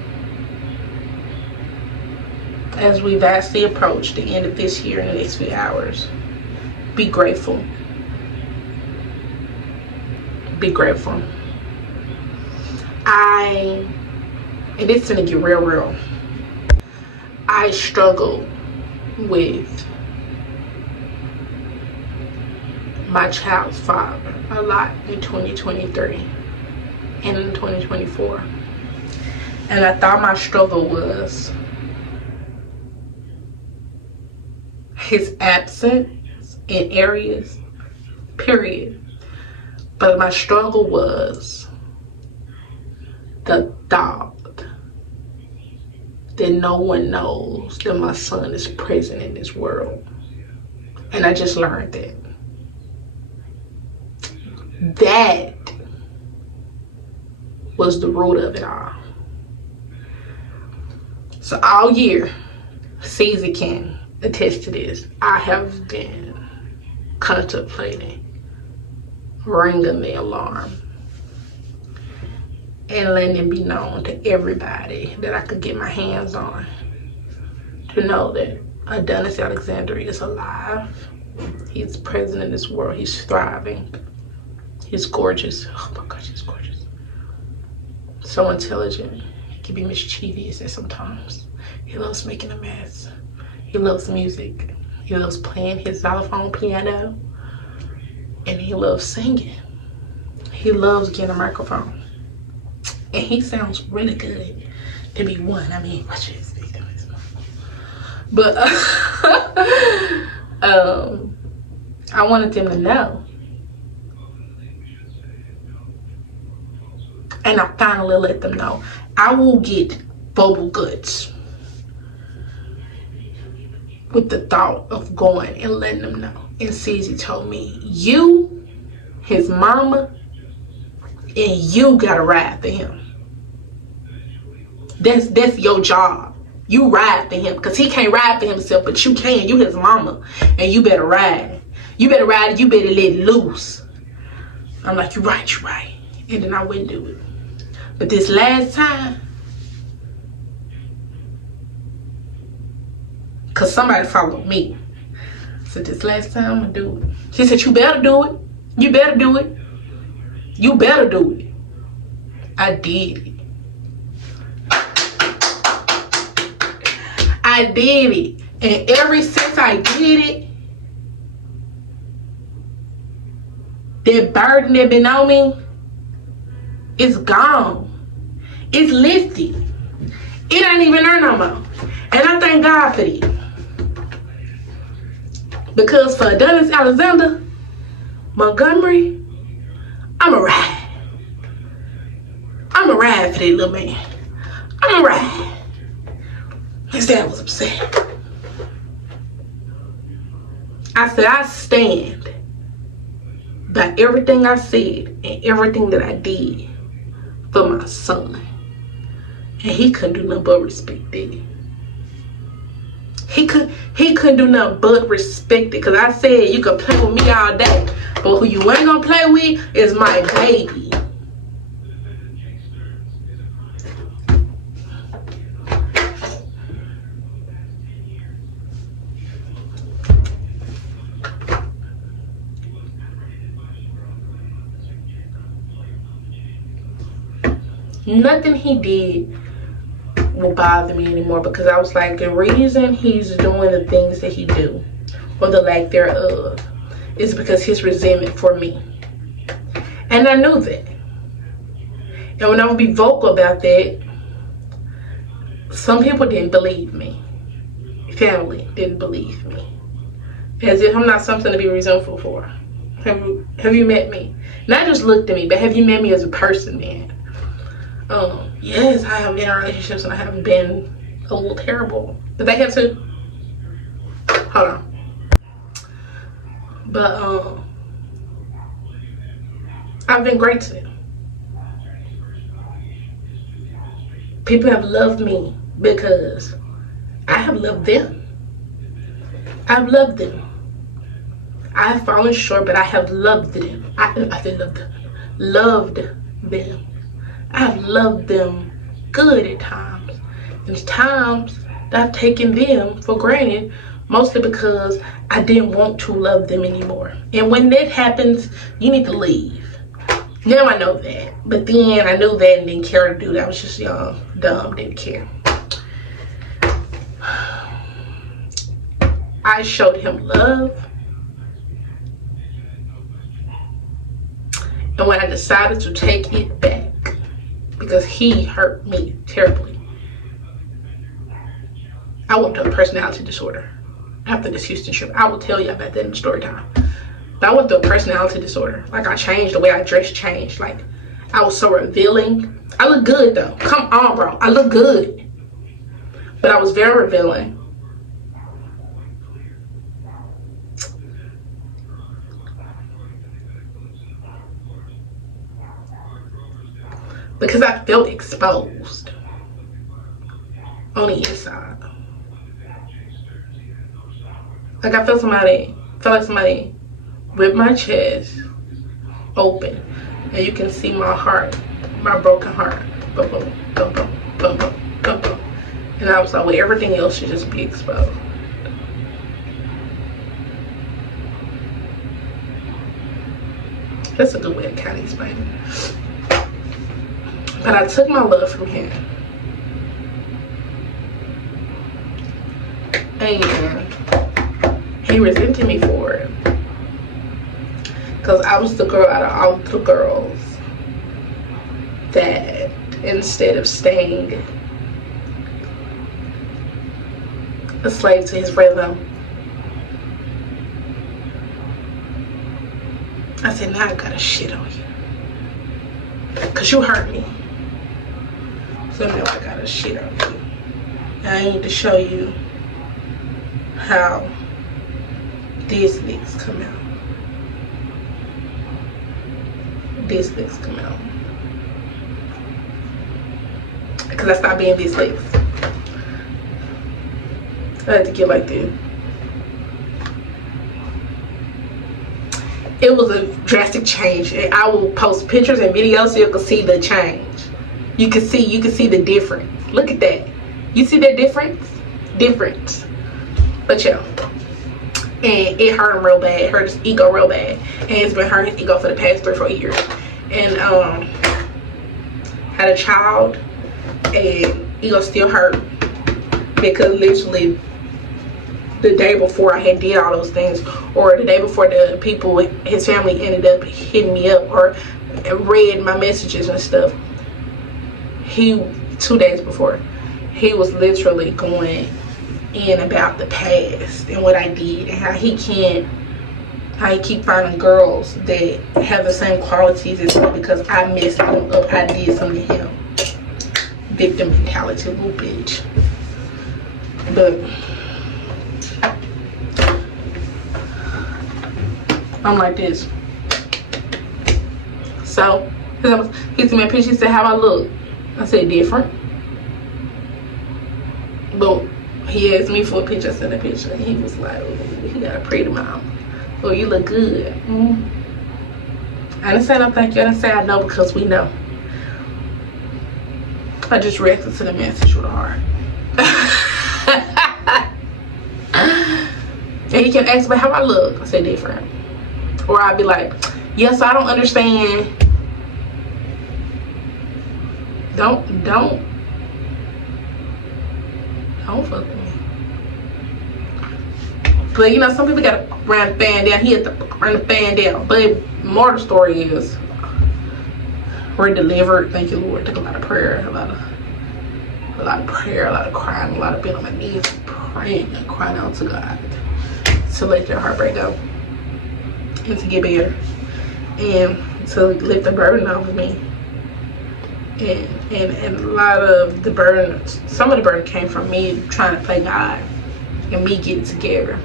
As we vastly approach the end of this year in the next few hours, be grateful. Be grateful. And it's going to get real. I struggle with my child's father a lot in 2023 and in 2024. And I thought my struggle was his absence in areas, period, But my struggle was the thought that no one knows that my son is present in this world. And I just learned that. That was the root of it all. So all year, Caesar can attest to this, I have been contemplating ringing the alarm and letting it be known to everybody that I could get my hands on to know that Adonis Alexander is alive. He's present in this world. He's thriving. He's gorgeous. Oh my gosh, he's gorgeous. So intelligent. He can be mischievous at sometimes. He loves making a mess. He loves music. He loves playing his xylophone piano. And he loves singing. He loves getting a microphone. And he sounds really good to be one. I mean, watch this. But I wanted them to know. And I finally let them know. I will get bubble guts with the thought of going and letting them know. And CZ told me, you, his mama, and you gotta ride for him. That's your job. You ride for him, because he can't ride for himself, but you can. You his mama, and you better ride. You better ride, and you better let it loose. I'm like, you're right. And then I wouldn't do it. But this last time, because somebody followed me. So this last time, I'm going to do it. She said, you better do it. You better do it. You better do it. I did it. I did it. And ever since I did it, that burden that been on me, it's gone. It's lifted. It ain't even there no more. And I thank God for it. Because for Adonis Alexander Montgomery, I'ma ride. I'ma ride for that little man. I'ma ride. His dad was upset. I said, I stand by everything I said and everything that I did for my son. And he couldn't do nothing but respect it. He couldn't do nothing but respect it. Because I said, you can play with me all day, but who you ain't gonna play with is my baby. Nothing he did will bother me anymore, because I was like, the reason he's doing the things that he do, or the lack thereof, is because his resentment for me. And I knew that. And when I would be vocal about that, some people didn't believe me. Family didn't believe me. As if I'm not something to be resentful for. Have you met me? Not just looked at me, but have you met me as a person, man? Yes, I have been in relationships and I have been a little terrible. But they have to. Hold on. But I've been great to them. People have loved me because I have loved them. I've loved them. I have fallen short, but I have loved them. I didn't love them. Loved them. I've loved them good at times. And times that I've taken them for granted, mostly because I didn't want to love them anymore. And when that happens, you need to leave. Now I know that. But then I knew that and didn't care to do that. I was just young, dumb, didn't care. I showed him love. And when I decided to take it back, because he hurt me terribly, I went to a personality disorder after this Houston trip. I will tell you about that in story time. That was the personality disorder. Like, I changed, the way I dressed changed. Like, I was so revealing. I look good though. Come on, bro. I look good. But I was very revealing. Because I felt exposed on the inside. Like, I felt like somebody ripped my chest open. And you can see my heart, my broken heart. Boom, boom, boom, boom, boom, boom, boom, boom. And I was like, well, everything else should just be exposed. That's a good way to kind of explain it. But I took my love from him. And he resented me for it. Because I was the girl out of all the girls that, instead of staying a slave to his rhythm, I said, now I gotta shit on you. Because you hurt me. So now I gotta shit on you. And I need to show you how these licks come out. These licks come out. Because I stopped being these licks. I had to get like this. It was a drastic change. And I will post pictures and videos so you can see the change. You can see the difference. Look at that. You see that difference? Difference. But yeah. And it hurt him real bad. It hurt his ego real bad. And it's been hurting his ego for the past 3-4 years. And had a child, and ego still hurt because literally the day before I had did all those things, or the day before the people, his family ended up hitting me up or read my messages and stuff, 2 days before, he was literally going in about the past and what I did and how he keep finding girls that have the same qualities as me because I messed him up. I did something to him. Victim mentality, little bitch. But I'm like this. So he sent me a picture. He said, how I look? I said, different. But he asked me for a picture. I sent a picture. And he was like, oh, he got a pretty mouth. Oh, you look good. I didn't say no thank you. I didn't say I know because we know. I just reacted to the message with a heart. And he kept asking me how I look. I said different. Or I'd be like, yes, I don't understand. Don't fuck with me. But you know, some people gotta run the fan down. He had to run the fan down. But more of the story is we're delivered. Thank you, Lord. It took a lot of prayer, a lot of prayer, a lot of crying, a lot of being on my knees, praying and crying out to God to let your heartbreak go and to get better and to lift the burden off of me. And a lot of the burden, some of the burden came from me trying to play God and me getting together.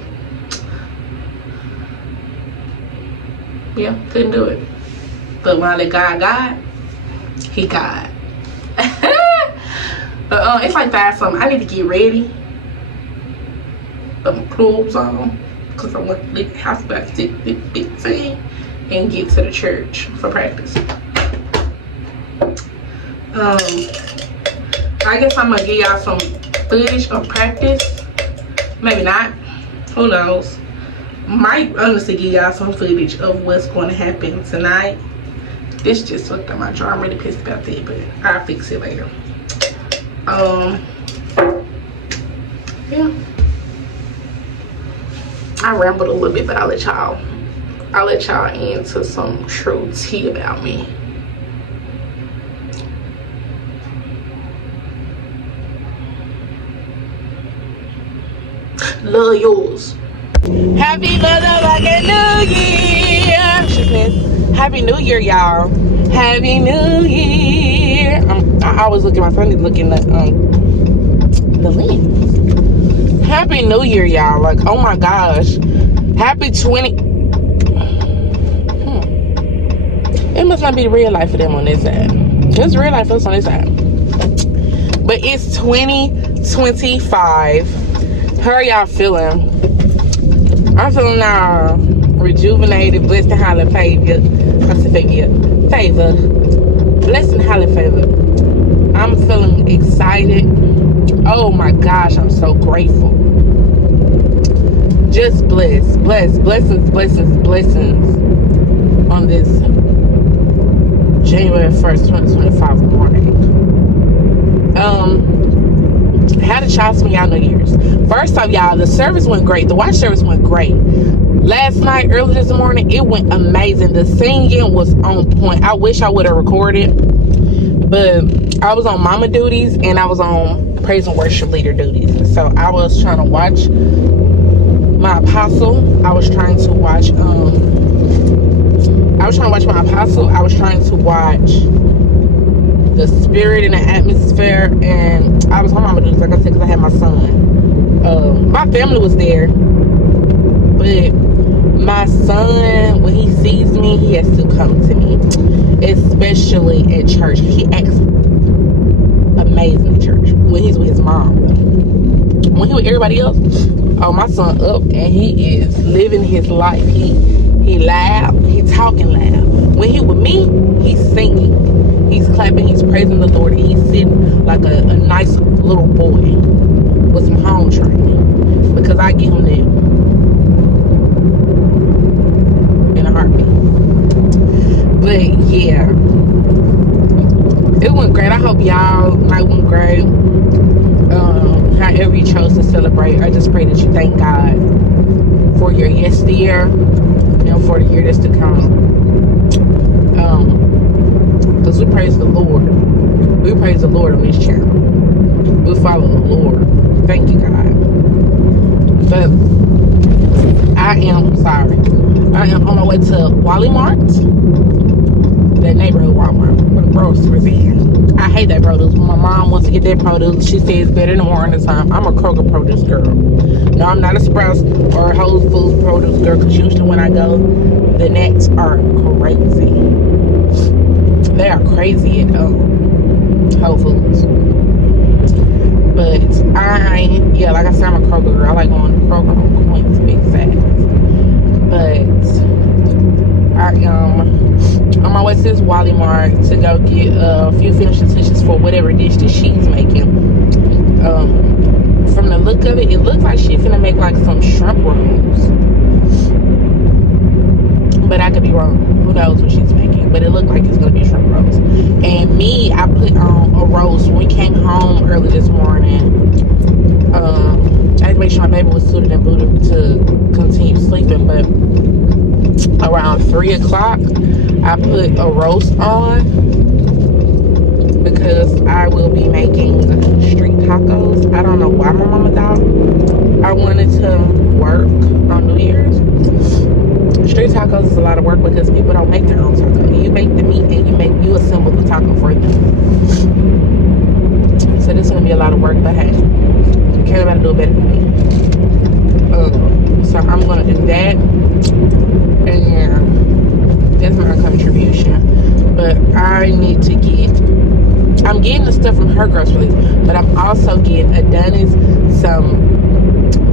Yeah, couldn't do it. But when I let God, he God. But it's like 5-something. I need to get ready. Put my clothes on. Because I want to leave the house by 6:15 and get to the church for practice. I guess I'm gonna give y'all some footage of practice. Maybe not. Who knows? Might honestly give y'all some footage of what's going to happen tonight. This just looked at my jaw. I'm really pissed about that, but I'll fix it later. Yeah. I rambled a little bit, but I'll let y'all into some true tea about me. Love yours. Happy motherfucking New Year! consciousness. Happy New Year, y'all. Happy New Year. I always look at my phone. I need to look in the lens. Happy New Year, y'all. Like, oh my gosh. Happy 20. It must not be the real life for them on this side. It's real life for us on this side. But it's 2025. How are y'all feeling? I'm feeling now rejuvenated, blessed and highly favored. Favor. Blessed and highly favored. I'm feeling excited. Oh my gosh, I'm so grateful. Just blessings on this January 1st, 2025 morning. How did y'all spend y'all New Year's? First off, y'all, the service went great. The watch service went great. Last night, early this morning, it went amazing. The singing was on point. I wish I would have recorded, but I was on mama duties and I was on praise and worship leader duties. So I was trying to watch my apostle. I was trying to watch my apostle. I was trying to watch the spirit and the atmosphere, and I was on mama duties, like I said, because I had my son. My family was there, but my son, when he sees me, he has to come to me, especially at church. He acts amazing at church when he's with his mom. When he with everybody else, oh, my son up and he is living his life. He loud, he talking loud. When he with me, he's singing, he's clapping, he's praising the Lord, and he's sitting like a nice little boy with some home training, because I give him that in a heartbeat. But yeah, it went great. I hope y'all night went great. However you chose to celebrate, I just pray that you thank God for your yesteryear and for the year that's to come. Because we praise the Lord. We praise the Lord on this channel. We follow the Lord. Thank you, God. But I am on my way to Wally Mart, that neighborhood Walmart, where the groceries in. I hate that produce. My mom wants to get that produce. She says it's better in the morning time. I'm a Kroger produce girl. No, I'm not a Sprouts or a Whole Foods produce girl, because usually when I go, the nets are crazy. They are crazy at Whole Foods. But like I said, I'm a Kroger girl. I like going to Kroger on Queens, big facts. But I am on my way to this Wally Mart to go get a few finishing touches for whatever dish that she's making. From the look of it, it looks like she's gonna make like some shrimp rolls, but I could be wrong. Who knows what she's making? But it looked like it's gonna be shrimp rolls. And me, I put on a roast. When we came home early this morning, I had to make sure my baby was suited and booted to continue sleeping. But around 3 o'clock, I put a roast on because I will be making street tacos. I don't know why my mama thought I wanted to work on New Year's. Street tacos is a lot of work because people don't make their own taco. You make the meat and you assemble the taco for them. So this is gonna be a lot of work, but hey, can't nobody do it better than me. So I'm gonna do that, and that's my contribution. But I need to I'm getting the stuff from her grocery list, but I'm also getting Adonis some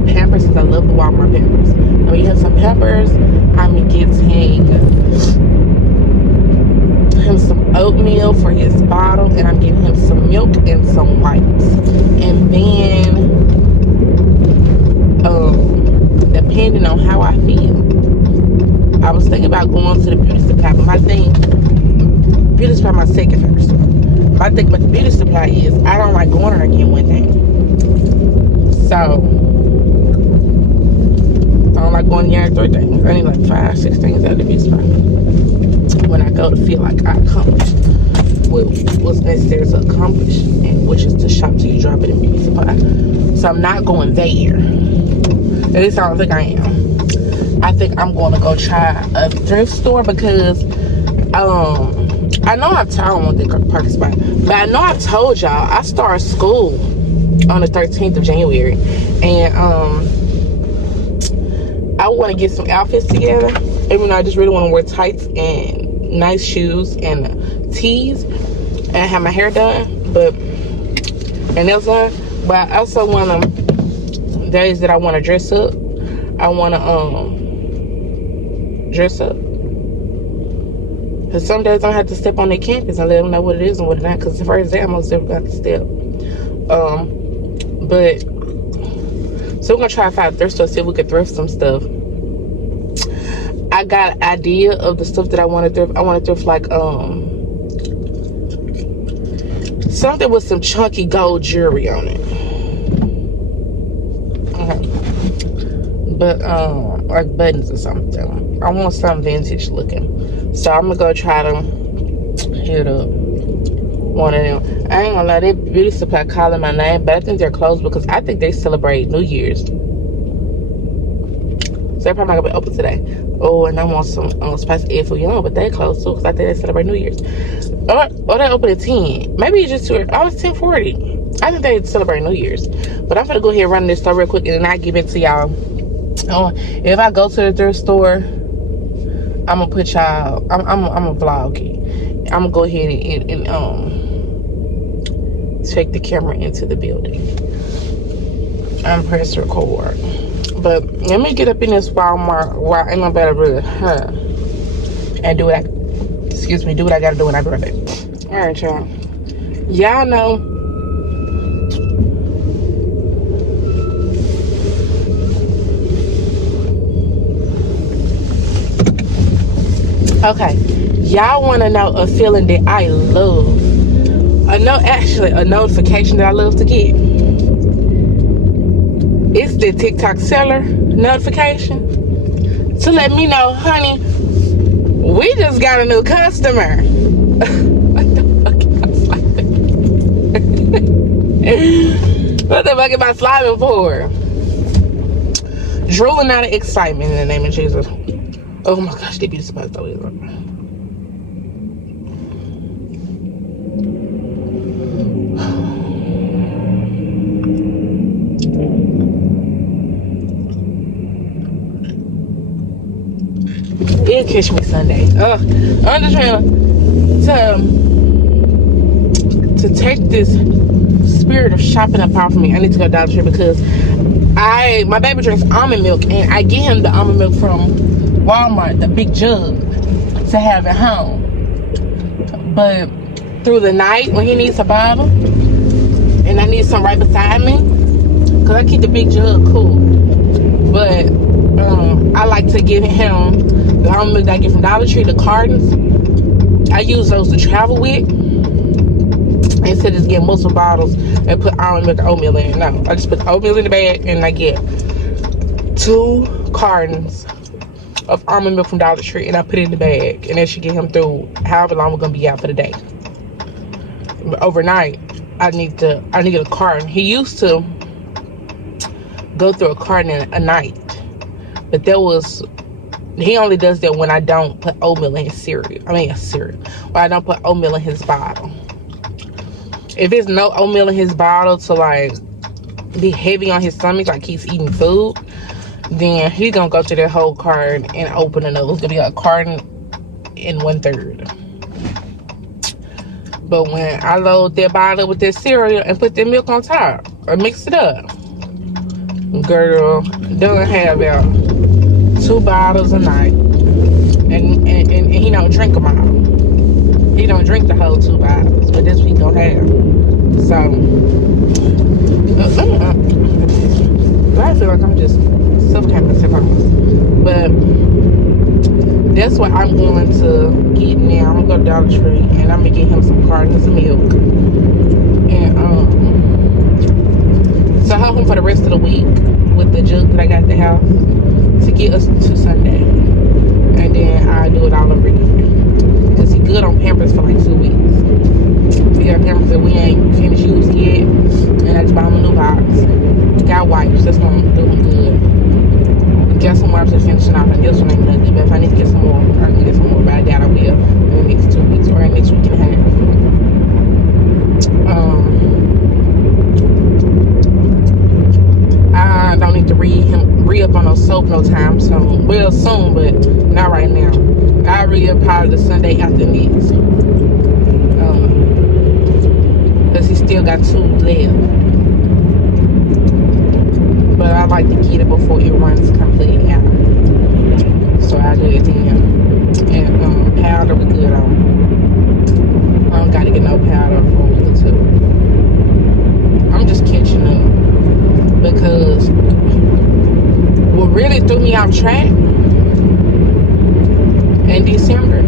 Pampers, because I love the Walmart Pampers. And when you have some Pampers, I'm getting him some oatmeal for his bottle, and I'm getting him some milk and some wipes. And then depending on how I feel, I was thinking about going to the beauty supply, but my thing, beauty supply my second favorite store. My thing about the beauty supply is I don't like going there again one thing. So I don't like going there 3 things. I need like 5, 6 things out of the beauty supply when I go to feel like I accomplished what's necessary to accomplish, and which is to shop till you drop it in beauty supply. So I'm not going there. At least I don't think I am. I think I'm going to go try a thrift store because I know I don't want the parking spot, but I know I've told y'all I start school on the 13th of January, and I want to get some outfits together. Even though I just really want to wear tights and nice shoes and tees and have my hair done, and nails done. But I also want to, days that I want to dress up, I want to dress up. Because some days I don't have to step on their campus and let them know what it is and what it not. Because the first day I'm most definitely got to step. But so we're gonna try to find a thrift store, see if we could thrift some stuff. I got an idea of the stuff that I want to thrift. I want to thrift like something with some chunky gold jewelry on it. Okay. But like buttons or something. I want something vintage looking. So I'm gonna go try to hit up one of them. I ain't gonna lie, they beauty supply calling my name, but I think they're closed because I think they celebrate New Year's. So they're probably not gonna be open today. Oh, and I want some spicy egg for young, but they closed too because I think they celebrate New Year's. Or they open at 10. Maybe it's just too early. Oh, it's 10:40. I think they celebrate New Year's. But I'm gonna go ahead and run this store real quick and then I'll give it to y'all. Oh, if I go to the thrift store, I'm gonna put y'all. I'm a vlog it. I'm gonna go ahead and take the camera into the building. I'm press record. But let me get up in this Walmart while ain't nobody really and do what I gotta do when I grab it. All right, y'all. Y'all know. Okay, y'all want to know a feeling that I love? A notification that I love to get. It's the TikTok seller notification to let me know, honey, we just got a new customer. What the fuck am I sliding? What the fuck am I sliding for? Drooling out of excitement in the name of Jesus. Oh my gosh, they be supposed to it. It'll catch me Sunday. I'm just trying to take this spirit of shopping up off of me. I need to go to Dollar Tree because my baby drinks almond milk and I get him the almond milk from Walmart, the big jug, to have at home. But through the night when he needs a bottle and I need some right beside me, because I keep the big jug cool. But I like to give him the almond milk that I get from Dollar Tree, the cartons. I use those to travel with instead of just getting multiple bottles and put almond milk or oatmeal in. No, I just put oatmeal in the bag and I get 2 cartons of almond milk from Dollar Tree and I put it in the bag and that should get him through however long we're gonna be out for the day. But overnight, I need a carton. He used to go through a carton a night, but he only does that when I don't put oatmeal in his cereal. Or I don't put oatmeal in his bottle. If there's no oatmeal in his bottle to like be heavy on his stomach, like he's eating food, then he's gonna go through that whole carton and open another. It's gonna be a carton in 1/3. But when I load that bottle with that cereal and put that milk on top or mix it up, girl, done have out 2 bottles a night, and he don't drink them all. He don't drink the whole 2 bottles, but this we gonna have. So I feel like I'm just suffocating myself almost. But that's what I'm going to get now. I'm gonna go to Dollar Tree and I'm gonna get him some cartons of milk. And so I hold him for the rest of the week with the jug that I got at the house to get us to Sunday. And then I'll do it all over again. Because he's good on Pampers for like 2 weeks. We got Pampers that we ain't finished using yet. And I just bought him a new box. Got wipes. That's gonna do him good. get some more. I'm just finishing off, and this one ain't nothing. But if I need to get some more, I can get some more. But I doubt I will in the next 2 weeks or in the next week and a half. I don't need to re-up on no soap no time soon. Well, soon, but not right now. I re-up probably the Sunday after next. Because he still got 2 left. But I like to get it before it runs completely out. So I do it then. And powder we good on. I don't gotta get no powder for a week or 2. I'm just catching up. Because what really threw me off track in December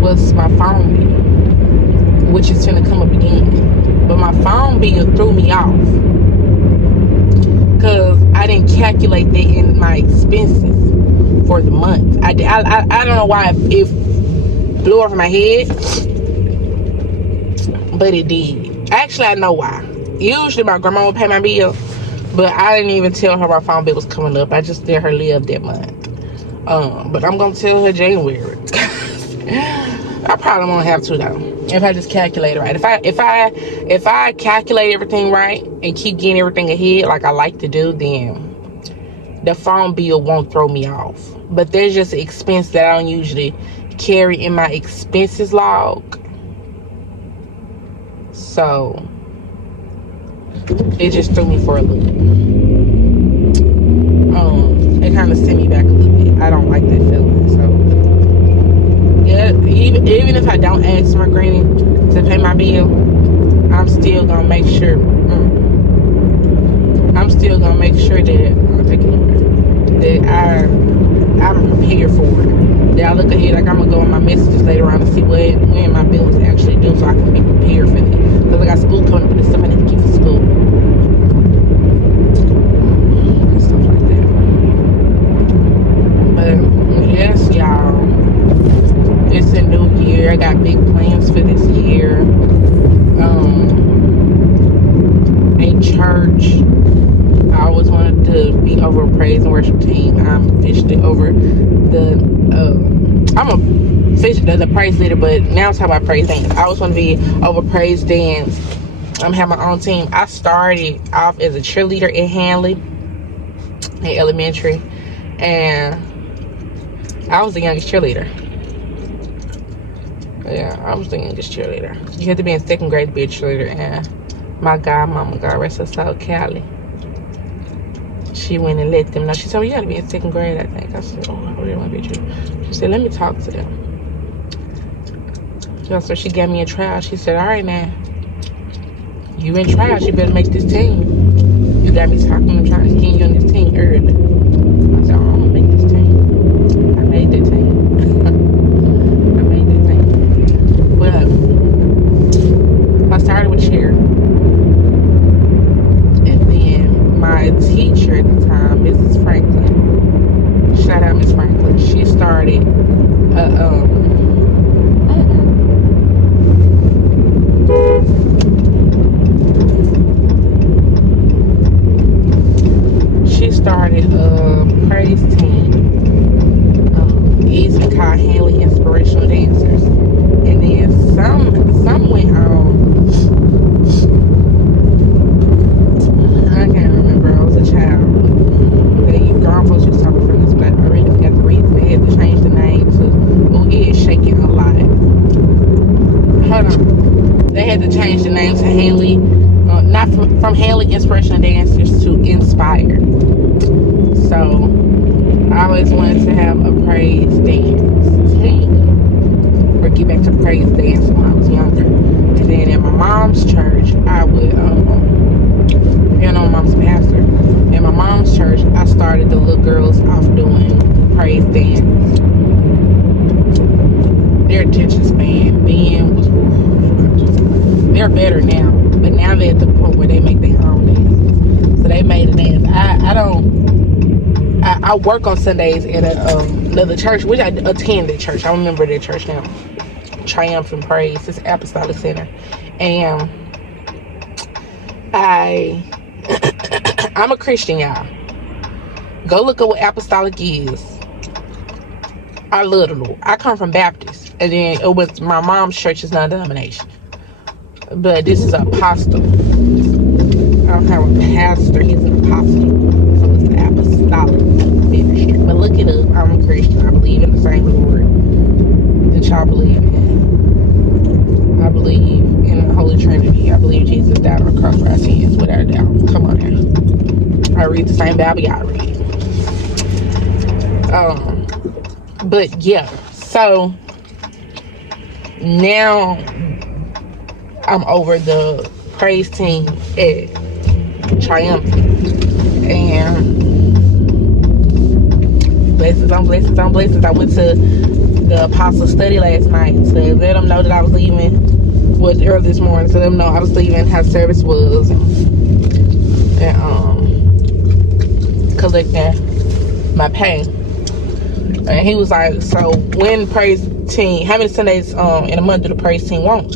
was my phone bill, which is gonna come up again. But my phone bill threw me off because I didn't calculate that in my expenses for the month. I don't know why it blew over my head, but it did. Actually, I know why. Usually my grandma would pay my bill, but I didn't even tell her my phone bill was coming up. I just let her live that month. But I'm gonna tell her January. I probably won't have to though. If I just calculate it right. If I calculate everything right and keep getting everything ahead like I like to do, then the phone bill won't throw me off. But there's just an expense that I don't usually carry in my expenses log. So it just threw me for a loop. It kind of sent me back a little bit. I don't like that feeling. So yeah, even if I don't ask my granny to pay my bill, I'm still gonna make sure. I'm still gonna make sure that I'm prepared for it. That I look ahead, like I'm gonna go on my messages later on to see when my bill is actually due, so I can be prepared for it. Because I got school coming up and there's stuff I need to keep for school. And stuff like that. But yes, y'all. It's a new year. I got big plans for this year. In church, I always wanted to be over a praise and worship team. I'm officially over I'm officially the praise leader, but now it's talking about praise dance. I always want to be over praise dance. I'm having my own team. I started off as a cheerleader in Hanley, in elementary, and I was the youngest cheerleader. Yeah, I was the youngest cheerleader. You had to be in 2nd grade to be a cheerleader, and my godmama, God rest her soul, Callie, she went and let them know. She told me, you gotta be in 2nd grade, I think. I said, oh, I really want to be a cheerleader. She said, let me talk to them. So she gave me a trial. She said, all right now, you in trials, you better make this team. You got me talking, I'm trying to get you on this team early. I said, oh, I'm gonna make this team. I made that team. I made that team. But I started with cheer. And then my teacher at the time, Mrs. Franklin, shout out Miss Franklin, she started a praise team, easily called Hanley Inspirational Dancers. And then some went on. I can't remember. I was a child. They grown folks used to talk from this, but I really forgot the reason they had to change the name to. Oh, it is shaking a lot. Hold on. They had to change the name to Hanley, not from Hanley Inspirational Dancers to Inspire. So I always wanted to have a praise dance team, or get back to praise dance when I was younger. And then in my mom's church, I would, my mom's a pastor. In my mom's church, I started the little girls off doing praise dance. Their attention span then was, they're better now, but now they're at the point where they make their own dances. So they made a dance. I work on Sundays at another church, which I attend the church. I remember that church now. Triumphant Praise. It's Apostolic Center. And I'm a Christian, y'all. Go look up what apostolic is. I love the Lord. I come from Baptist, and then it was my mom's church's non-denomination. But this is an apostle. I don't have a pastor. He's an apostle. So it's the apostolic ministry. But look it up. I'm a Christian. I believe in the same Lord that y'all believe in. I believe in the Holy Trinity. I believe Jesus died on the cross for our sins without a doubt. Come on now. I read the same Bible y'all read. But yeah, so now I'm over the praise team at Triumphant, and blessings on blessings on blessings. I went to the Apostle study last night to let them know that I was leaving. Was early this morning, so let them know I was leaving, how service was, and collecting my pay. And he was like, so when praise team, how many Sundays in a month do the praise team want?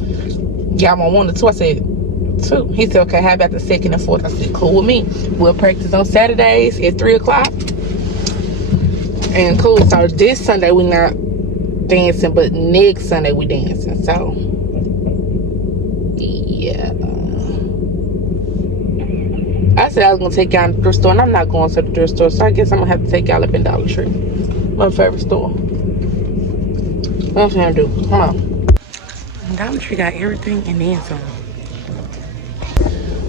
Y'all want 1 or 2? I said 2. He said, okay, how about the 2nd and 4th? I said, cool with me. We'll practice on Saturdays at 3 o'clock. And cool. So this Sunday we not dancing, but next Sunday we dancing. So yeah. I said I was gonna take y'all to the thrift store, and I'm not going to the thrift store, so I guess I'm gonna have to take y'all up in Dollar Tree. My favorite store. What else I'm gonna do? Come on. Dollar Tree got everything and then some.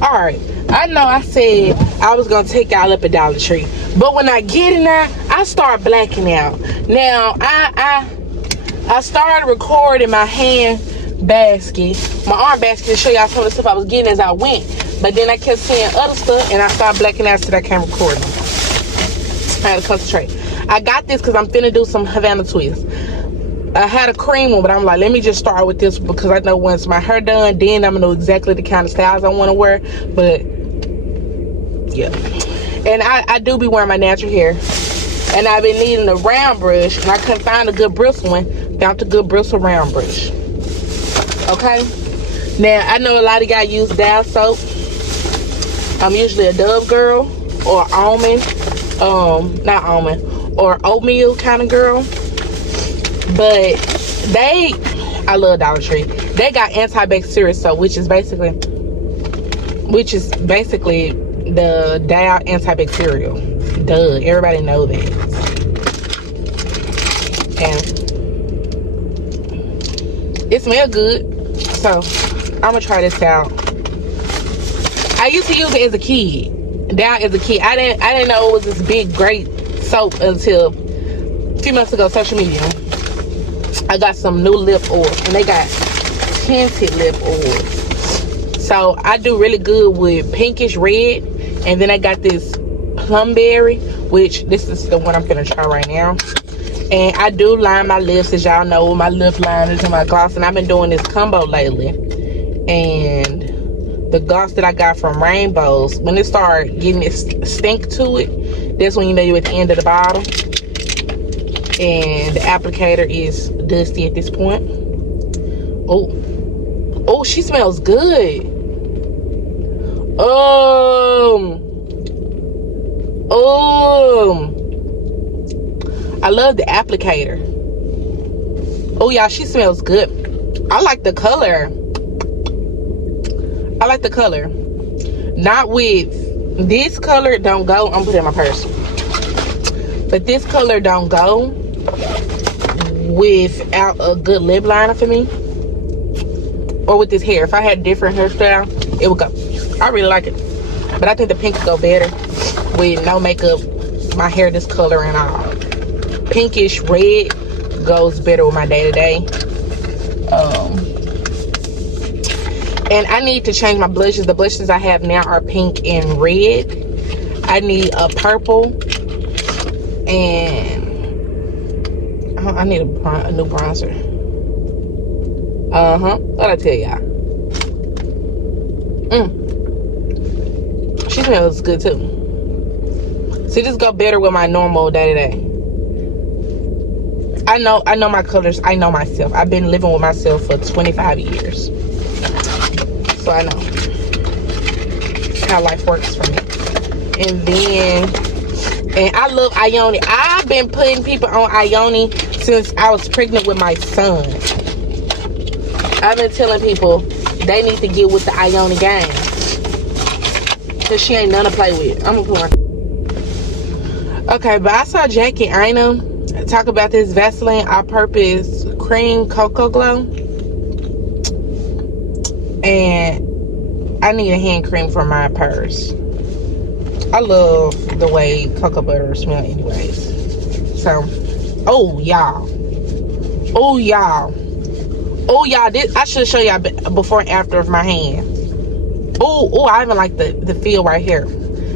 Alright. I know I said I was gonna take y'all up at Dollar Tree, but when I get in there, I start blacking out. Now I started recording my hand basket, my arm basket, to show y'all some of the stuff I was getting as I went. But then I kept seeing other stuff, and I started blacking out so that I can't record them. I had to concentrate. I got this because I'm finna do some Havana twists. I had a cream one, but I'm like, let me just start with this because I know once my hair done, then I'm gonna know exactly the kind of styles I want to wear. But yeah, and I do be wearing my natural hair, and I've been needing a round brush, and I couldn't find a good bristle one. Found a good bristle round brush. Okay. Now I know a lot of y'all use Dial soap. I'm usually a Dove girl or almond, not almond, or oatmeal kind of girl. But I love Dollar Tree. They got antibacterial soap, which is basically the Dial antibacterial. Duh, everybody know that. And it smells good, so I'm gonna try this out. I used to use it as a kid. Down as a kid, I didn't know it was this big great soap until a few months ago. Social media, I got some new lip oil, and they got tinted lip oil. So I do really good with pinkish red, and then I got this plumberry, which this is the one I'm gonna try right now. And I do line my lips, as y'all know, with my lip liners and my gloss, and I've been doing this combo lately. And the gloss that I got from Rainbows, when it started getting this stink to it, that's when you know you're at the end of the bottle. And the applicator is dusty at this point. Oh, she smells good. I love the applicator. Oh, y'all, she smells good. I like the color. Not with this color, don't go. I'm putting it in my purse. But this color don't go without a good lip liner for me. Or with this hair. If I had a different hairstyle, it would go. I really like it. But I think the pink would go better with no makeup, my hair this color and all. Pinkish red goes better with my day-to-day. And I need to change my blushes. The blushes I have now are pink and red. I need a purple. And I need a new bronzer. What'd I tell y'all? She smells good too. See, this go better with my normal day-to-day. I know my colors. I know myself. I've been living with myself for 25 years. So I know how life works for me. And then And I love Ioni. I've been putting people on Ioni since I was pregnant with my son. I've been telling people they need to get with the Ioni game. Cause she ain't none to play with. I'm gonna put one. Okay, but I saw Jackie Aina talk about this Vaseline All-Purpose Cream Cocoa Glow. And I need a hand cream for my purse. I love the way cocoa butter smells anyways. So, oh y'all, I should show y'all before and after of my hands. Oh, I even like the feel right here.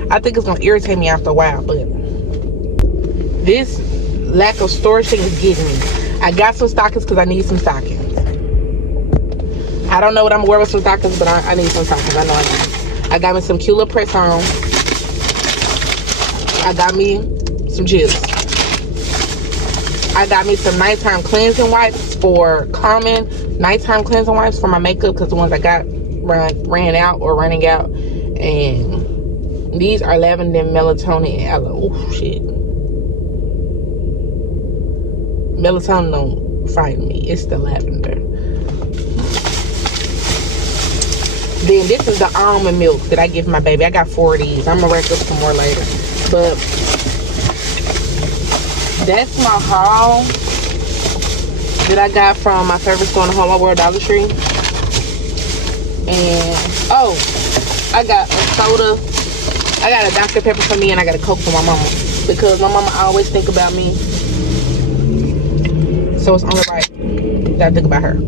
I think it's gonna irritate me after a while, but this lack of storage thing is getting me. I got some stockings because I need some stockings. I don't know what I'm gonna wear with some stockings, but I need some stockings. I know I need. I got me some cute little press on. I got me some chips. I got me some nighttime cleansing wipes for Carmen. Nighttime cleansing wipes for my makeup because the ones I got ran out or running out. And these are lavender, melatonin, and aloe. Oh shit. Melatonin don't fight me. It's the lavender. Then this is the almond milk that I give my baby. I got 4 of these. I'm gonna rack up some more later. But that's my haul that I got from my favorite store in the whole wide world, Dollar Tree. And oh, I got a soda. I got a Dr. Pepper for me, and I got a Coke for my mama because my mama always think about me. So it's only right that I think about her.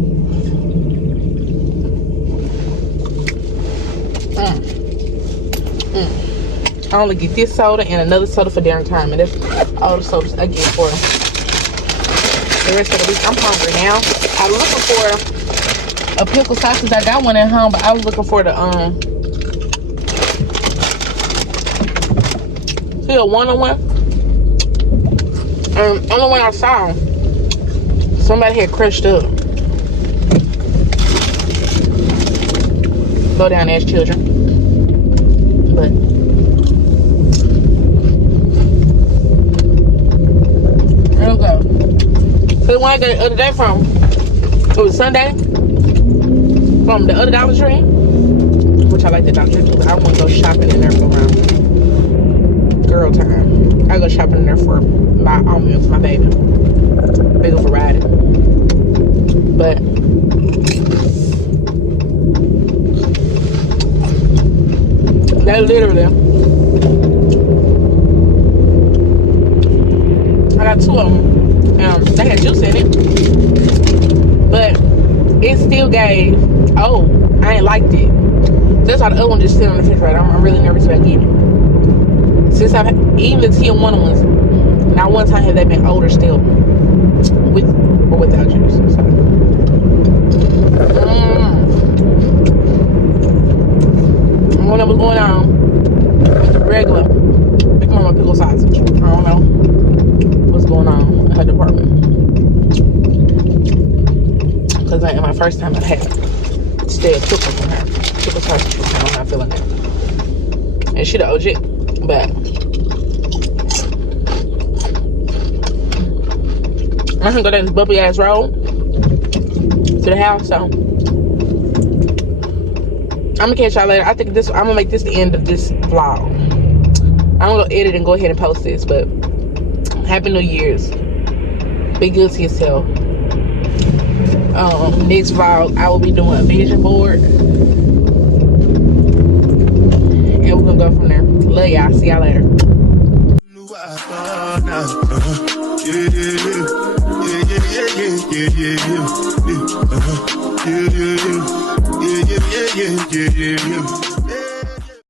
I only get this soda and another soda for dinner time, and that's all the sodas I get for the rest of the week. I'm hungry now. I was looking for a pickle sausage. I got one at home, but I was looking for the see a one-on-one. Only one I saw, somebody had crushed up. Go down as children, but. Go. So the one I got the other day from, it was Sunday, from the other Dollar Tree, which I like the Dollar Tree too, but I want to go shopping in there for my girl time. I go shopping in there for my almond milk for my baby. Big of a variety. But they literally, I got 2 of them. They had juice in it, but it still gave. Oh, I ain't liked it. That's why the other one just sitting on the refrigerator. I'm really nervous about getting it. Since I've even the T1 ones, not one time have they been older still, with or without juice. So. When I was going on regular, pick on my pickle sausage. I don't know what's going on in her department. Because in my first time I had stale pickle from her. Pickle sausage from her. I'm not feeling that. And she the OG. But I'm gonna go down this bumpy ass road to the house, so I'm gonna catch y'all later. I think I'm gonna make this the end of this vlog. I'm gonna edit and go ahead and post this, but Happy New Year's. Be good to yourself. Next vlog, I will be doing a vision board. And we're gonna go from there. Love y'all. See y'all later. Yeah.